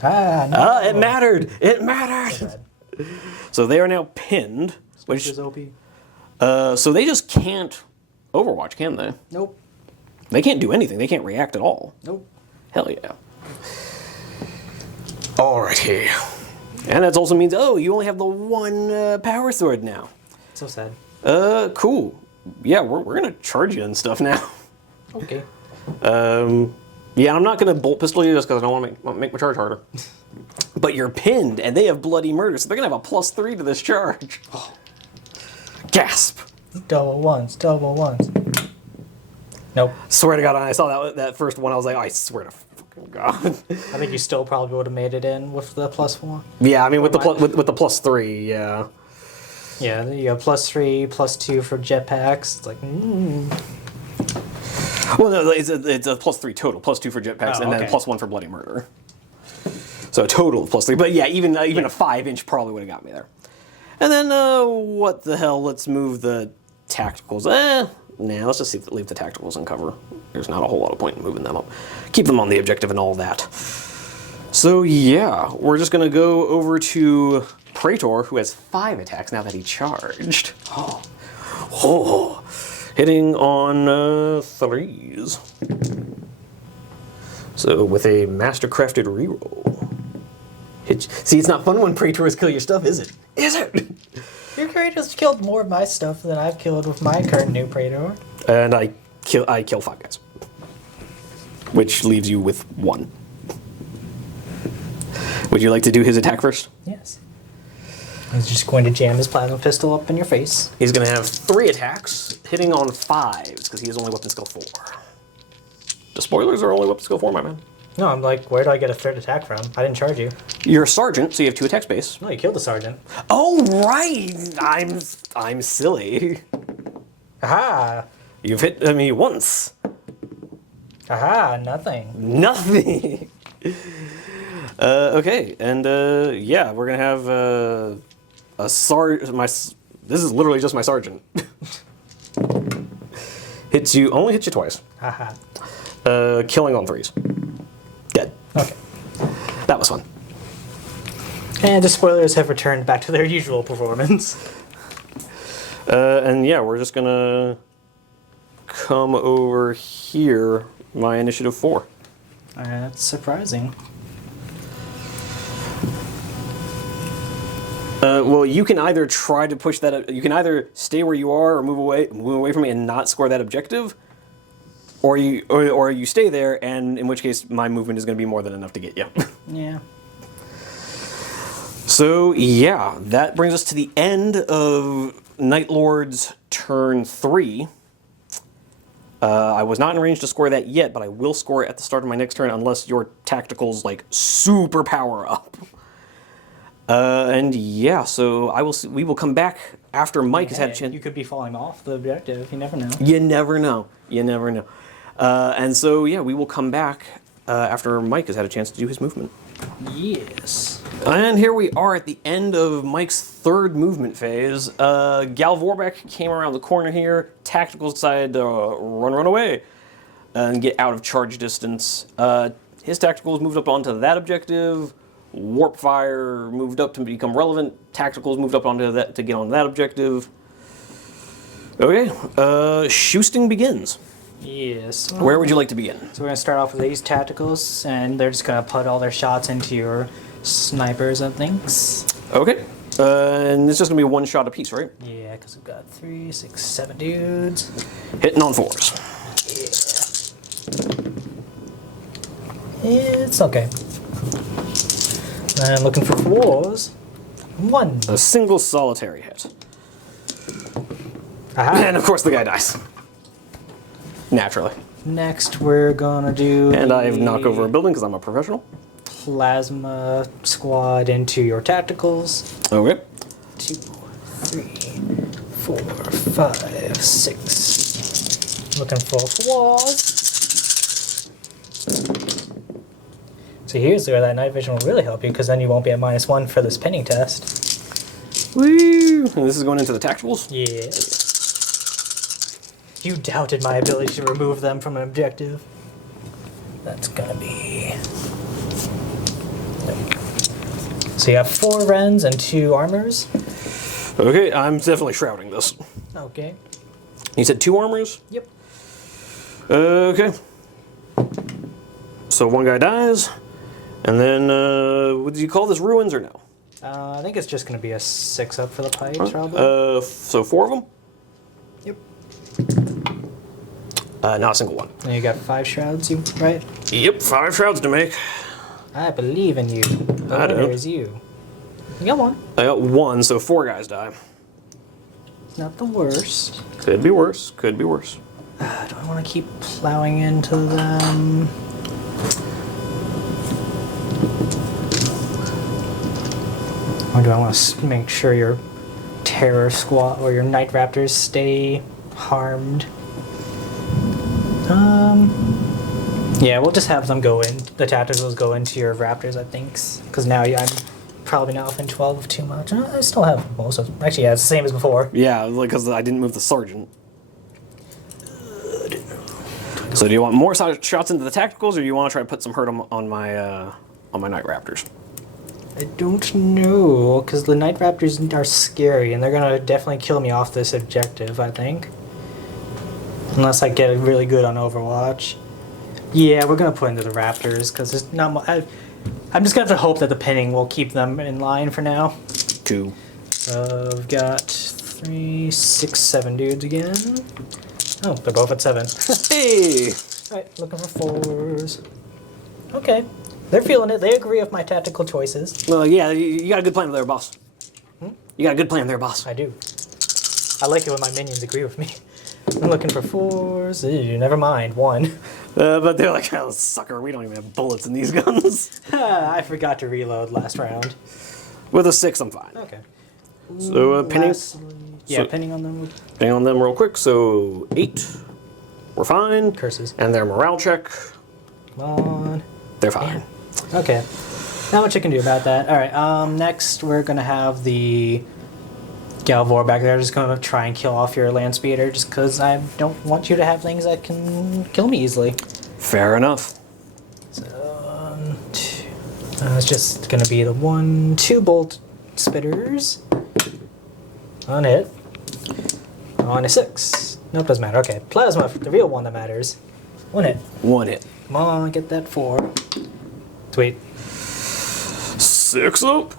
Ah, no. Ah, it mattered! It mattered! Sad. So they are now pinned, which is OP. so they just can't Overwatch, can they? Nope. They can't do anything. They can't react at all. Nope. Hell yeah. Alrighty. And that also means, oh, you only have the 1 power sword now. So sad. Cool. Yeah, we're gonna charge you and stuff now. Okay. Yeah, I'm not gonna bolt pistol you just because I don't want to make my charge harder. But you're pinned, and they have bloody murder, so they're gonna have a +3 to this charge. Oh. Gasp! Double ones. Double ones. Nope. Swear to God, when I saw that first one, I was like, I swear to fucking God. I think you still probably would have made it in with the +1. Yeah, I mean with the +3, yeah. Yeah, you have +3, +2 for jetpacks. It's like, Well, no, it's a +3 total, +2 for jetpacks, Oh, and then okay. +1 for bloody murder. So a total of +3. But yeah, even a 5-inch probably would have got me there. And then what the hell? Let's move the tacticals. Nah, let's just leave the tacticals in cover. There's not a whole lot of point in moving them up. Keep them on the objective and all that. So yeah, we're just gonna go over to Praetor, who has 5 attacks now that he charged. Oh. Hitting on 3s. So with a mastercrafted reroll. See, it's not fun when Praetors kill your stuff, is it? Is it? your creators killed more of my stuff than I've killed with my current new Praetor. And I kill 5 guys. Which leaves you with 1. Would you like to do his attack first? Yes. He's just going to jam his plasma pistol up in your face. He's going to have 3 attacks, hitting on 5s, because he is only weapon skill 4. The spoilers are only weapon skill 4, my man. No, I'm like, where do I get a 3rd attack from? I didn't charge you. You're a sergeant, so you have 2 attack space. No, you killed the sergeant. Oh, right! I'm silly. Aha! You've hit me once. Aha, nothing. Nothing! Okay, and yeah, we're gonna have a sergeant. This is literally just my sergeant. Only hits you twice. Haha. Killing on 3s. Dead. Okay. That was fun. And the spoilers have returned back to their usual performance. And yeah, we're just gonna come over here, my initiative 4. That's surprising. Well, you can either try to push that. You can either stay where you are or move away from me and not score that objective, or you stay there, and in which case my movement is going to be more than enough to get you. Yeah. So yeah, that brings us to the end of Night Lord's turn 3. I was not in range to score that yet, but I will score it at the start of my next turn unless your tacticals like super power up. And yeah, so we will come back after Mike has had a chance. You could be falling off the objective. You never know. You never know. You never know. And so yeah, we will come back after Mike has had a chance to do his movement. Yes. And here we are at the end of Mike's third movement phase. Gal Vorbeck came around the corner here. Tacticals decided to run away and get out of charge distance. His tacticals moved up onto that objective. Warp Fire moved up to become relevant. Tacticals moved up onto that to get on that objective. Okay, shoosting begins. Yes. Where would you like to begin? So we're going to start off with these tacticals, and they're just going to put all their shots into your snipers and things. Okay, and it's just going to be one shot apiece, right? Yeah, because we've got 3, 6, 7 dudes. Hitting on 4s. Yeah. It's okay. And looking for 4s. 1. A single solitary hit. Aha. And of course the guy dies. Naturally. Next, we're going to do... And I knock over a building because I'm a professional. Plasma squad into your tacticals. Okay. 2, 3, 4, 5, 6. Looking for 4s. So here's where that night vision will really help you, because then you won't be at -1 for this pinning test. Woo! And this is going into the tacticals? Yeah. You doubted my ability to remove them from an objective. That's gonna be... So you have 4 Rens and 2 armors. Okay, I'm definitely shrouding this. Okay. You said 2 armors? Yep. Okay. So one guy dies, and then, what did you call this, ruins or no? I think it's just gonna be a 6-up for the pipes, probably. So 4 of them? Yep. Not a single one. And you got 5 shrouds, right? Yep, 5 shrouds to make. I believe in you. I do. There's you. You got 1. I got 1, so 4 guys die. Not the worst. Could be worse, could be worse. Do I want to keep plowing into them? Or do I want to make sure your terror squad or your night raptors stay harmed? Yeah, we'll just have them go in. The tacticals go into your raptors, I think. Because now I'm probably not within 12 too much. I still have most of them. Actually, yeah, it's the same as before. Yeah, because I didn't move the sergeant. So do you want more shots into the tacticals, or do you want to try to put some hurt on my night raptors? I don't know, because the night raptors are scary, and they're going to definitely kill me off this objective, I think. Unless I get it really good on Overwatch. Yeah, we're going to put into the raptors, because there's not much... I'm just going to have to hope that the pinning will keep them in line for now. 2. We've got 3, 6, 7 dudes again. Oh, they're both at 7. Hey! Alright, looking for 4s. Okay. They're feeling it. They agree with my tactical choices. Well, yeah, you got a good plan there, boss. You got a good plan there, boss. I do. I like it when my minions agree with me. I'm looking for 4s. Ew, never mind. 1. But they're like, oh, sucker, we don't even have bullets in these guns. I forgot to reload last round. With a 6, I'm fine. Okay. So, pinning... Yeah, pinning on them. Pinning on them real quick, so 8. We're fine. Curses. And their morale check. Come on. They're fine. Damn. Okay. Not much I can do about that. Alright, next we're going to have the Galvor back there. Just going to try and kill off your land speeder, just because I don't want you to have things that can kill me easily. Fair enough. So, it's just going to be the 1, 2 bolt spitters. On hit. On a 6. Nope, doesn't matter. Okay, plasma, the real one that matters. 1 hit. 1 hit. Come on, get that 4. Sweet. 6 up.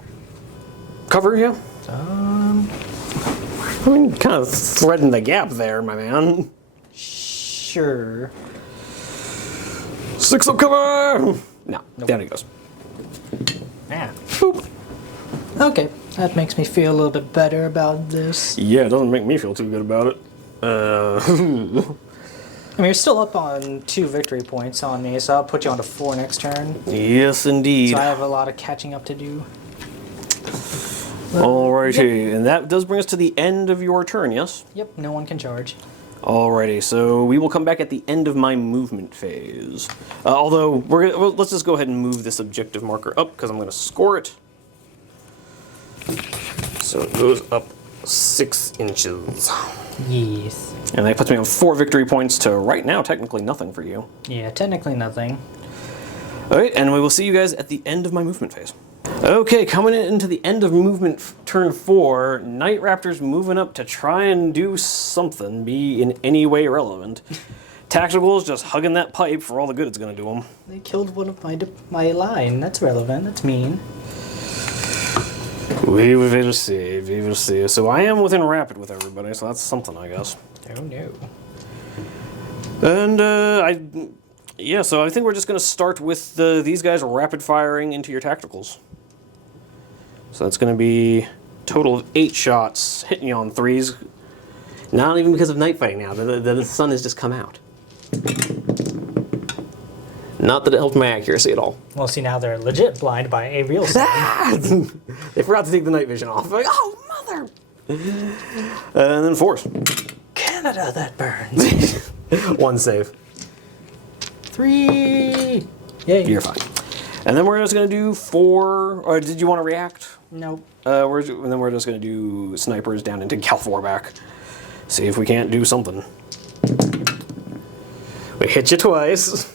Cover you. I mean, kind of threading the gap there, my man. Sure. 6 up cover! No, Nope. down he goes. Yeah. Boop. Okay, that makes me feel a little bit better about this. Yeah, it doesn't make me feel too good about it. I mean, you're still up on 2 victory points on me, so I'll put you on to 4 next turn. Yes, indeed. So I have a lot of catching up to do. Alrighty, and that does bring us to the end of your turn, yes? Yep, no one can charge. Alrighty, so we will come back at the end of my movement phase. Although, let's just go ahead and move this objective marker up, because I'm going to score it. So it goes up 6 inches. Yes. And that puts me on 4 victory points to right now, technically nothing for you. Yeah, technically nothing. Alright, and we will see you guys at the end of my movement phase. Okay, coming into the end of movement turn 4, Night Raptor's moving up to try and do something, be in any way relevant. Tactical's just hugging that pipe for all the good it's going to do him. They killed one of my line. That's relevant. That's mean. We will see, we will see. So I am within rapid with everybody, so that's something, I guess. Oh no. And, yeah, so I think we're just going to start with these guys rapid firing into your tacticals. So that's going to be a total of 8 shots, hitting you on 3s. Not even because of night fighting now, the sun has just come out. Not that it helped my accuracy at all. Well, see, now they're legit blind by a real sun. They forgot to take the night vision off. Like, oh, mother! And then 4s. Canada, that burns. 1 save. 3. Yay. You're fine. And then we're just going to do 4... Or did you want to react? Nope. And then we're just going to do snipers down into Cal 4 back. See if we can't do something. We hit you twice.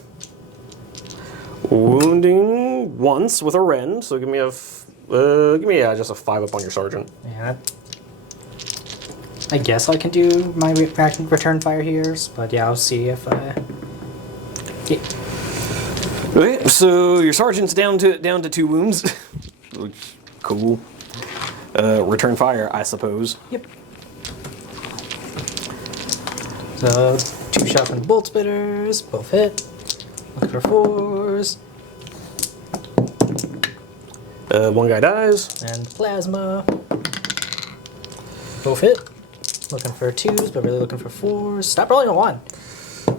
Wounding once with a rend, so give me just a 5 up on your sergeant. Yeah. I guess I can do my return fire here, but yeah, I'll see if I... Yeah. Okay, so your sergeant's down to 2 wounds. Cool. Return fire, I suppose. Yep. So 2 sharpened bolt spitters, both hit. Looking for 4s. 1 guy dies. And plasma. Both hit. Looking for 2s, but really looking for 4s. Stop rolling a 1.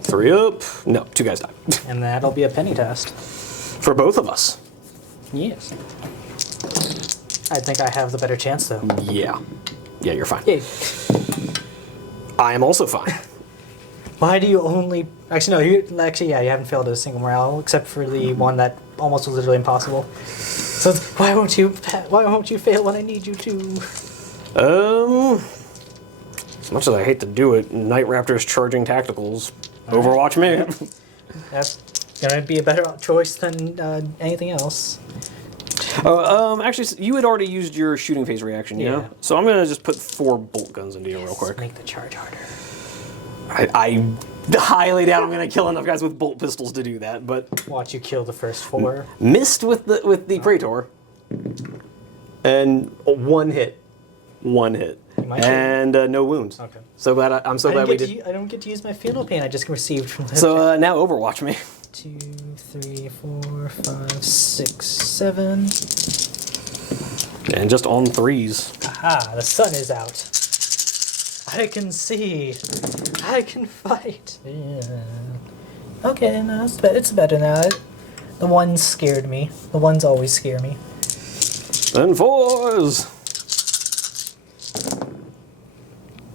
3 up. No, 2 guys die. And that'll be a penny test. For both of us. Yes. I think I have the better chance, though. Yeah. Yeah, you're fine. Yay. I am also fine. Why do you only... Actually, no. Yeah, you haven't failed a single morale, except for the one that almost was literally impossible. So why won't you fail when I need you to? As much as I hate to do it, Night Raptor's charging tacticals. Overwatch me. Yep. That's gonna be a better choice than anything else. Actually, you had already used your shooting phase reaction, yeah? So I'm gonna just put 4 bolt guns into you real quick. Make the charge harder. I highly doubt I'm gonna kill enough guys with bolt pistols to do that, but Watch you kill the first 4. missed with the Praetor, and 1 hit, 1 hit, and no wounds. Okay. So glad I'm so glad we did. I don't get to use my fatal pain I just received from the. So now Overwatch me. 2, 3, 4, 5, 6, 7. And just on 3s. Aha! The sun is out. I can see. I can fight. Yeah. Okay, no, it's better now. The ones scared me. The ones always scare me. And 4s.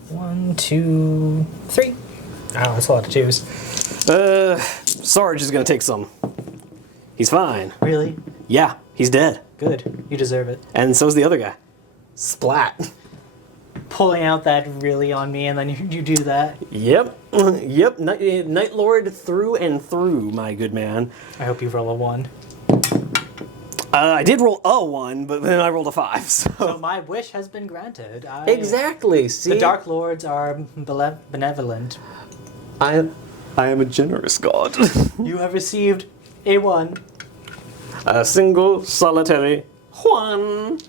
1, 2, 3. Oh, that's a lot of 2s. Sarge is gonna take some. He's fine. Really? Yeah, he's dead. Good. You deserve it. And so's the other guy. Splat. Pulling out that really on me, and then you do that. Yep. Yep. Night Lord through and through, my good man. I hope you roll a 1. I did roll a 1, but then I rolled a 5. So my wish has been granted. Exactly. See, The Dark Lords are benevolent. I am a generous god. You have received a 1. A single solitary 1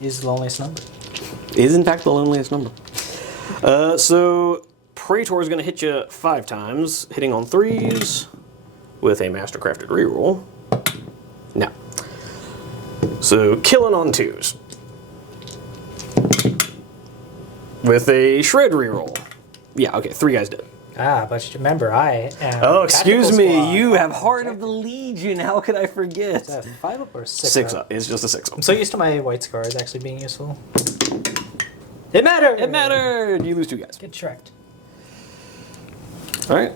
Is the loneliest number. is in fact the loneliest number. So Praetor is going to hit you 5 times, hitting on 3s with a Mastercrafted reroll. No. So killing on 2s with a Shred reroll. Yeah, okay, 3 guys dead. But remember, I am. Oh, excuse me, Squad. you have Heart of the Legion. How could I forget? Is that 5 up or 6 6 up? up. It's just a 6 up. I'm so used to my white scars actually being useful. It mattered! It mattered! You lose 2 guys. Get Shrek'd. Alright,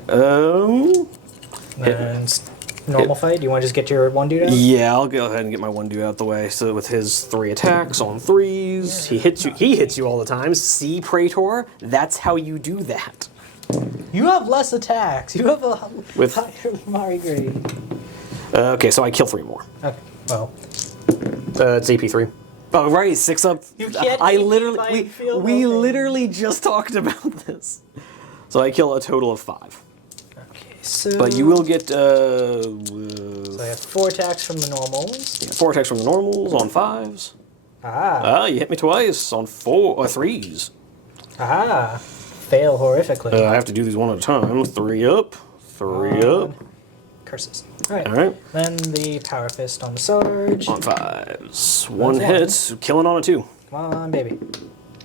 And normal fight? Do you want to just get your 1 dude out? yeah, I'll go ahead and get my 1 dude out the way. So with his 3 attacks on 3s, he hits you all the time. See, Praetor? That's how you do that. You have less attacks. You have a With- higher Mari grade. Okay, so I kill 3 more. Okay, well. It's AP3. Oh, right, 6 up. You can't I AP literally, by field we goal thing. literally just talked about this. So I kill a total of 5. Okay, so. But you will get, So I have 4 attacks from the normals. yeah, 4 attacks from the normals on 5s. You hit me twice on 3s. Fail horrifically. I have to do these one at a time. 3 up, 3 up. Curses. Alright. Alright. Then the Power Fist on the Sarge. On 5s. 1 That's hit, killing on a 2. Come on, baby.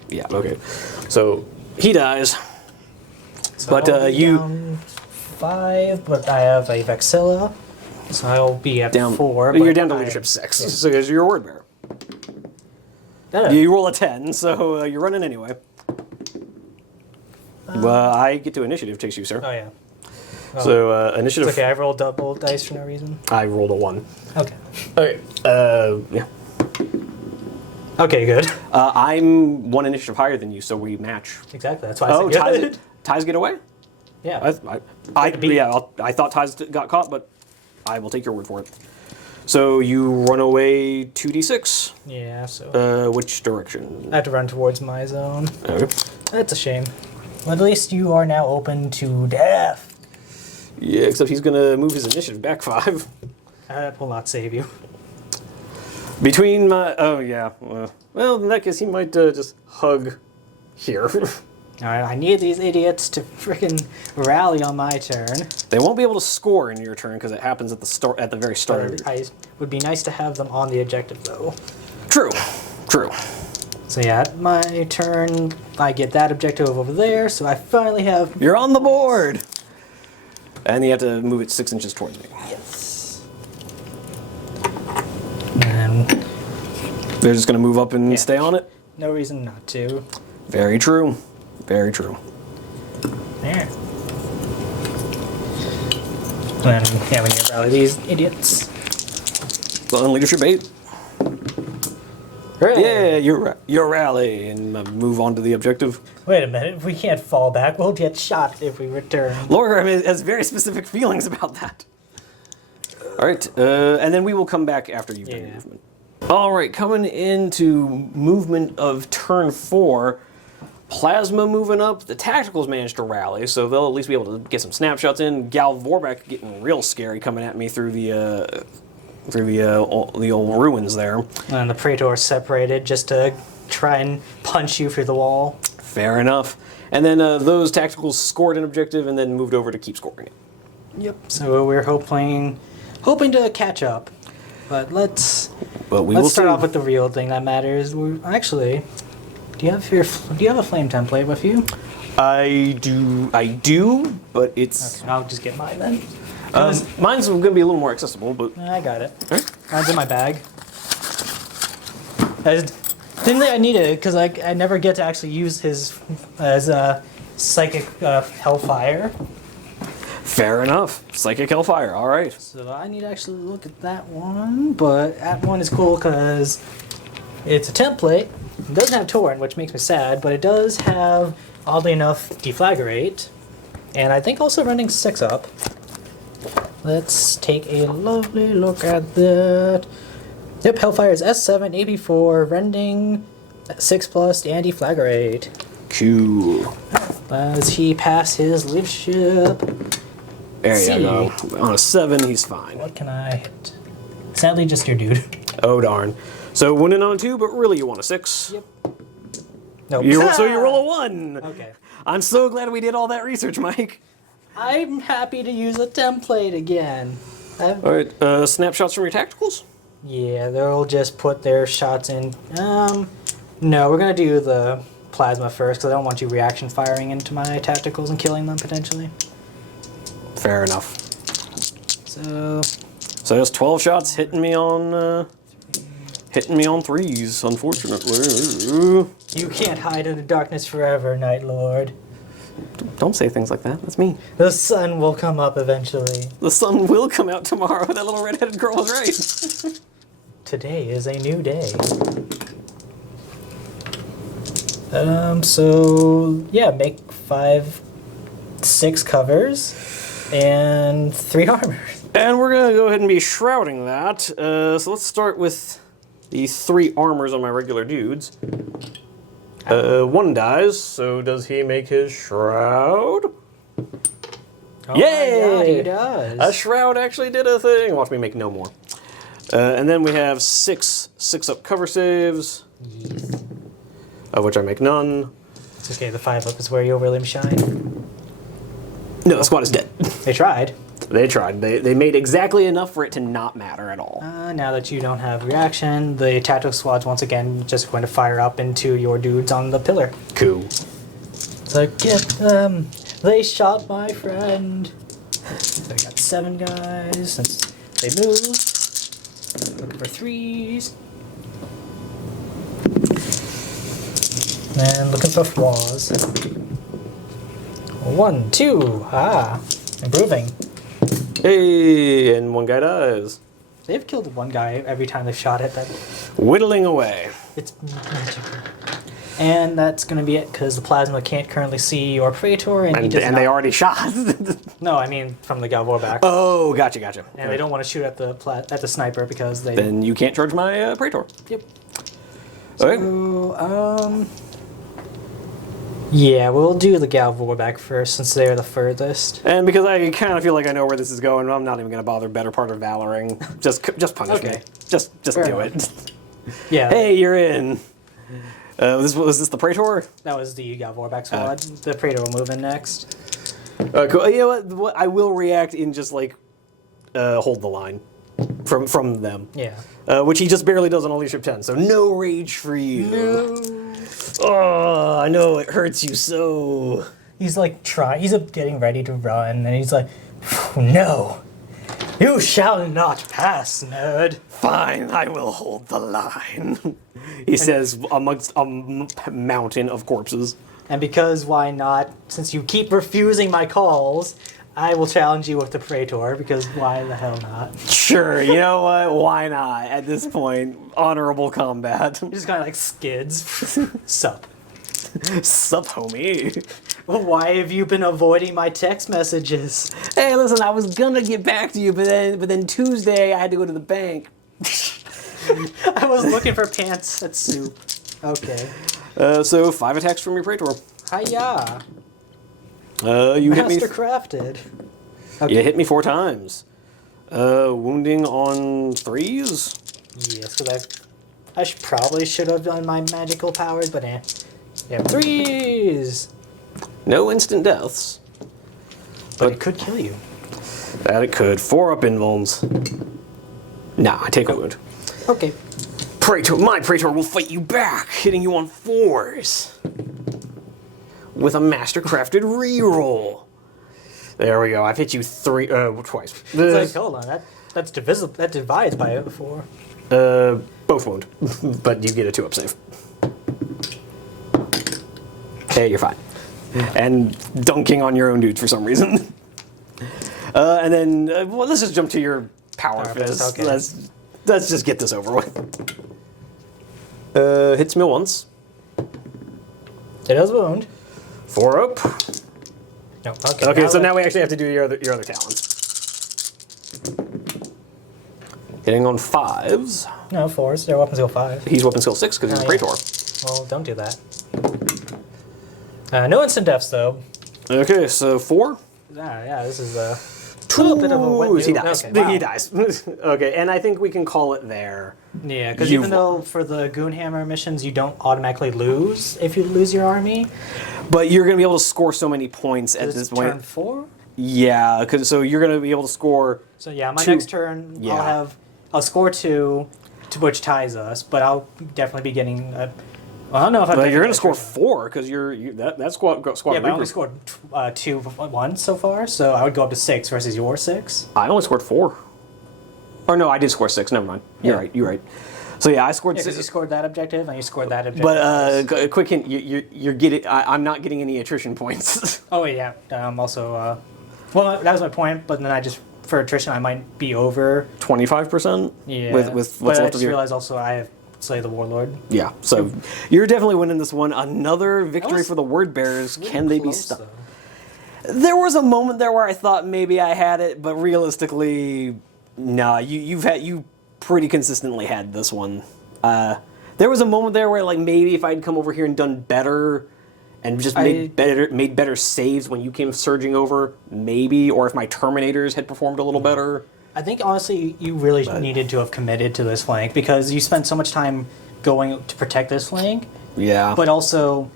Yeah, okay. So he dies. So But, I'll be you- down 5, but I have a Vexilla. So I'll be at Down 4. You're but down to I- leadership 6. So because you're a word bearer. No. You roll a 10, so you're running anyway. Well, I get to initiative, takes you, sir. Oh, yeah. So initiative. It's okay, I rolled double dice for no reason. I rolled a 1. Okay. Okay. Yeah. Okay, good. I'm 1 initiative higher than you, so we match. Exactly, that's why I Oh, said good. ties get away? Yeah. I thought ties got caught, but I will take your word for it. So you run away 2d6. Yeah, so Which direction? I have to run towards my zone. Okay. That's a shame. Well, at least you are now open to death. Yeah, except he's gonna move his initiative back 5. That will not save you. Between my... Oh, yeah. Well, in that case, he might just hug here. Alright, I need these idiots to freaking rally on my turn. They won't be able to score in your turn because it happens at the very start of your... I would be nice to have them on the objective, though. True. True. So yeah, at my turn, I get that objective over there, so I finally have... You're on the board! And you have to move it 6 inches towards me. Yes. And They're just gonna move up and Yeah. stay on it? no reason not to. Very true. Very true. There. And yeah, we need to rally these idiots. So on leadership 8. Hooray. Yeah, you're rally and move on to the objective. Wait a minute, we can't fall back. We'll get shot if we return. Lorgrim has very specific feelings about that. All right, and then we will come back after you've done your Yeah. movement. All right, coming into movement of turn 4, Plasma moving up. The Tacticals managed to rally, so they'll at least be able to get some snapshots in. Gal Vorbeck getting real scary coming at me through the old ruins there. And the Praetor separated just to try and punch you through the wall. Fair enough. And then those Tacticals scored an objective and then moved over to keep scoring it. Yep. So we're hoping to catch up. But let's will start see. off with the real thing that matters. Actually, do you have a flame template with you? I do, but it's Okay, I'll just get mine then. mine's going to be a little more accessible, but I got it. Alright. Mine's in my bag. I didn't think I needed it because I never get to actually use his as a psychic hellfire. fair enough. Psychic Hellfire, all right. So I need to actually look at that one, but that one is cool because it's a template. It doesn't have Torrent, which makes me sad, but it does have, oddly enough, Deflagrate, and I think also running 6 up. Let's take a lovely look at that. Yep, Hellfire is S7, AP4, Rending, 6+, Anti-Flagrate. Cool. As he pass his leadership. There you go. On a 7, he's fine. What can I hit? Sadly, just your dude. Oh, darn. So winning on a 2, but really you want a 6. Yep. Nope. So you roll a 1. Okay. I'm so glad we did all that research, Mike. I'm happy to use a template again. All right, snapshots from your tacticals? Yeah, they'll just put their shots in. No, we're going to do the plasma first, because I don't want you reaction firing into my tacticals and killing them, potentially. Fair enough. So there's 12 shots hitting me on 3s, unfortunately. you can't hide in the darkness forever, Night Lord. Don't say things like that. That's mean. The sun will come up eventually. The sun will come out tomorrow. That little redheaded girl was right. Today is a new day. So yeah, make 6 covers and 3 armor. And we're gonna go ahead and be shrouding that. So let's start with the 3 armors on my regular dudes. 1 dies, so does he make his shroud? Oh Yay! my God, he does. A shroud actually did a thing. Watch me make no more. And then we have 6 6-up cover saves, Yes. of which I make none. It's okay, the 5-up is where you really shine. No, the squad is dead. They tried. They tried. They made exactly enough for it to not matter at all. Now that you don't have reaction, the tactical squad's once again just going to fire up into your dudes on the pillar. Cool. So get them. They shot my friend. So I got 7 guys since they moved. Looking for 3s. And looking for flaws. 1, 2. Improving. Hey, and 1 guy dies. They've killed 1 guy every time they've shot at that. Whittling away. It's magical. And that's going to be it, because the plasma can't currently see your Praetor, and he does And not. they already shot. No, I mean from the Galvor back. Oh, gotcha. And they don't want to shoot at the sniper because they. Then you can't charge my Praetor. Yep. Okay. So, yeah, we'll do the Galvor back first since they're the furthest. And because I kind of feel like I know where this is going, I'm not even going to bother better part of Valoring. Just punish me. Okay. Just Fair do enough. it. Yeah. Hey, you're in. Was this the Praetor? That was the Galvor back squad. The Praetor will move in next. Cool. You know what? I will react in just like hold the line from them. Yeah. Which he just barely does on Leadership 10. So no rage for you. No. Oh, I know it hurts you so. He's like he's getting ready to run, and he's like, no. You shall not pass, nerd. Fine, I will hold the line. He says amongst a mountain of corpses. And because why not? Since you keep refusing my calls, I will challenge you with the Praetor, because why the hell not? Sure, you know what? Why not? At this point, honorable combat. He just kind of like skids. Sup. Sup, homie? Well, why have you been avoiding my text messages? Hey, listen, I was gonna get back to you, but then Tuesday I had to go to the bank. I was looking for pants at soup. Okay. So 5 attacks from your Praetor. Hiya. You hit me. Mastercrafted. Okay. You hit me 4 times. Wounding on 3s. Yes, because I probably should have done my magical powers, but eh. Yeah, 3s. No instant deaths. But it could kill you. That it could. 4-up invulns. Nah, I take a wound. Okay. Praetor, my Praetor will fight you back, hitting you on 4s. With a mastercrafted reroll. There we go. I've hit you twice. It's like, hold on, that's divisible. That divides by 4. Both wound, but you get a 2-up save. Hey, you're fine. And dunking on your own dudes for some reason. And then, well, let's just jump to your power fist. Okay. Let's just get this over with. Hits me once. It does wound. 4-up. No, okay. Okay, so now we actually have to do your other talents. Hitting on 5s. No, 4s. Their weapon skill 5. He's weapon skill 6 because he's a Praetor. Well, don't do that. No instant deaths, though. Okay, so 4? Yeah, this is a little bit of a wet He dies. Okay, wow. He dies. Okay, and I think we can call it there. Yeah, because even though for the Goonhammer missions you don't automatically lose if you lose your army. But you're going to be able to score so many points at this point. Turn 4? Yeah, because so you're going to be able to score. So yeah, my 2. next turn I'll score 2, to which ties us, but I'll definitely be getting. Well, I don't know if I'm. But you're going to score 4 because that squad. Yeah, but I only scored 2 once so far, so I would go up to 6 versus your 6. I only scored 4. Or no, I did score 6. Never mind. You're right. You're right. So yeah, I scored 6. Because you scored that objective and you scored that objective. But a quick hint: you're getting. I'm not getting any attrition points. Oh wait, yeah. I'm also. Well, that was my point, but then I just for attrition I might be over 25%. Yeah. With what's but I left just of your. realized also I have Slay the Warlord. Yeah. So you're definitely winning this one. Another victory for the Word Bearers. Really Can they be close, stopped? though. There was a moment there where I thought maybe I had it, but realistically, no. You pretty consistently had this one. There was a moment there where like maybe if I'd come over here and done better, and just made better saves when you came surging over, maybe, or if my Terminators had performed a little better. I think honestly you really needed to have committed to this flank because you spent so much time going to protect this flank. Yeah. But also,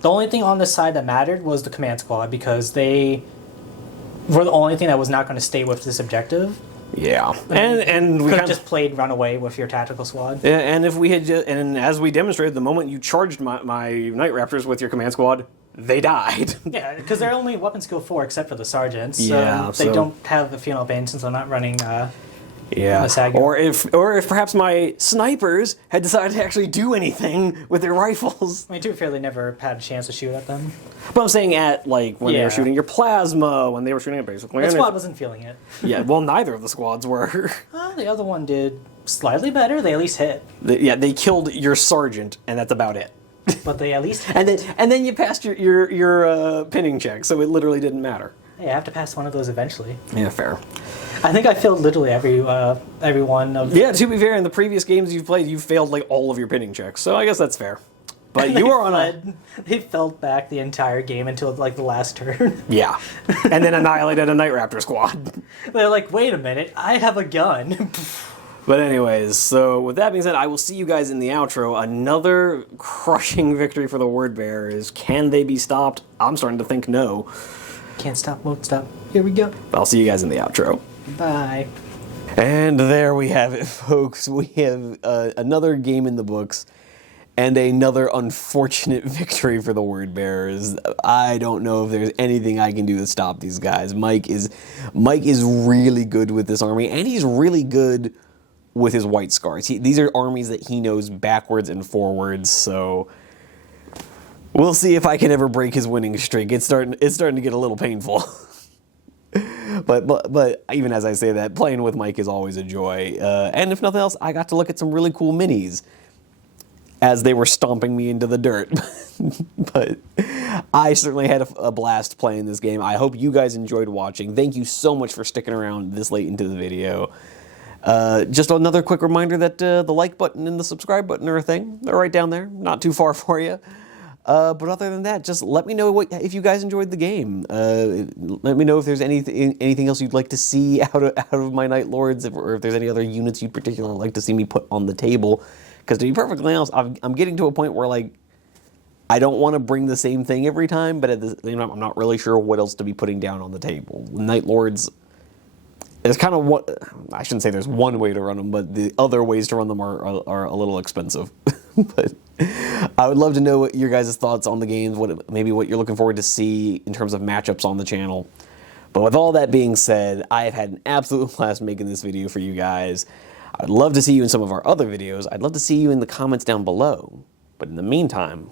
the only thing on this side that mattered was the command squad because they were the only thing that was not going to stay with this objective. Yeah, and we could have just played runaway with your tactical squad. Yeah, and if we had and as we demonstrated, the moment you charged my Night Raptors with your command squad, they died. Yeah, because they're only weapon skill 4 except for the sergeants. So Yeah, they don't have the Funeral Bane since I'm not running. Or if perhaps my snipers had decided to actually do anything with their rifles. I mean, to be fair, they never had a chance to shoot at them. But I'm saying at like when they were shooting your plasma, when they were shooting at basically. The squad wasn't feeling it. Yeah, well, neither of the squads were. The other one did slightly better. They at least hit. They killed your sergeant, and that's about it. But they at least hit. and then you passed your pinning check, so it literally didn't matter. Hey, I have to pass one of those eventually. Yeah, fair. I think I failed literally every one of. Yeah, to be fair, in the previous games you've played, you've failed like all of your pinning checks, so I guess that's fair. But you are on a. They fell back the entire game until like the last turn. Yeah, and then annihilated a Night Raptor squad. They're like, wait a minute, I have a gun. But anyways, so with that being said, I will see you guys in the outro. Another crushing victory for the Word Bearers. Can they be stopped? I'm starting to think no. Can't stop, won't stop. Here we go. I'll see you guys in the outro. Bye. And there we have it, folks. We have another game in the books and another unfortunate victory for the Word Bearers. I don't know if there's anything I can do to stop these guys. Mike is really good with this army, and he's really good with his White Scars. These are armies that he knows backwards and forwards, so we'll see if I can ever break his winning streak. It's starting to get a little painful. But even as I say that, playing with Mike is always a joy. And if nothing else, I got to look at some really cool minis as they were stomping me into the dirt. But I certainly had a blast playing this game. I hope you guys enjoyed watching. Thank you so much for sticking around this late into the video. Just another quick reminder that the like button and the subscribe button are a thing. They're right down there, not too far for you. But other than that, just let me know if you guys enjoyed the game. Let me know if there's anything else you'd like to see out of my Night Lords, or if there's any other units you'd particularly like to see me put on the table. Because to be perfectly honest, I'm getting to a point where like I don't want to bring the same thing every time, but I'm not really sure what else to be putting down on the table. Night Lords. There's kind of what I shouldn't say there's one way to run them, but the other ways to run them are a little expensive. But I would love to know what your guys' thoughts on the games, maybe what you're looking forward to see in terms of matchups on the channel. But with all that being said, I have had an absolute blast making this video for you guys. I'd love to see you in some of our other videos. I'd love to see you in the comments down below. But in the meantime,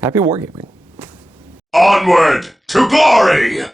happy wargaming. Onward to glory!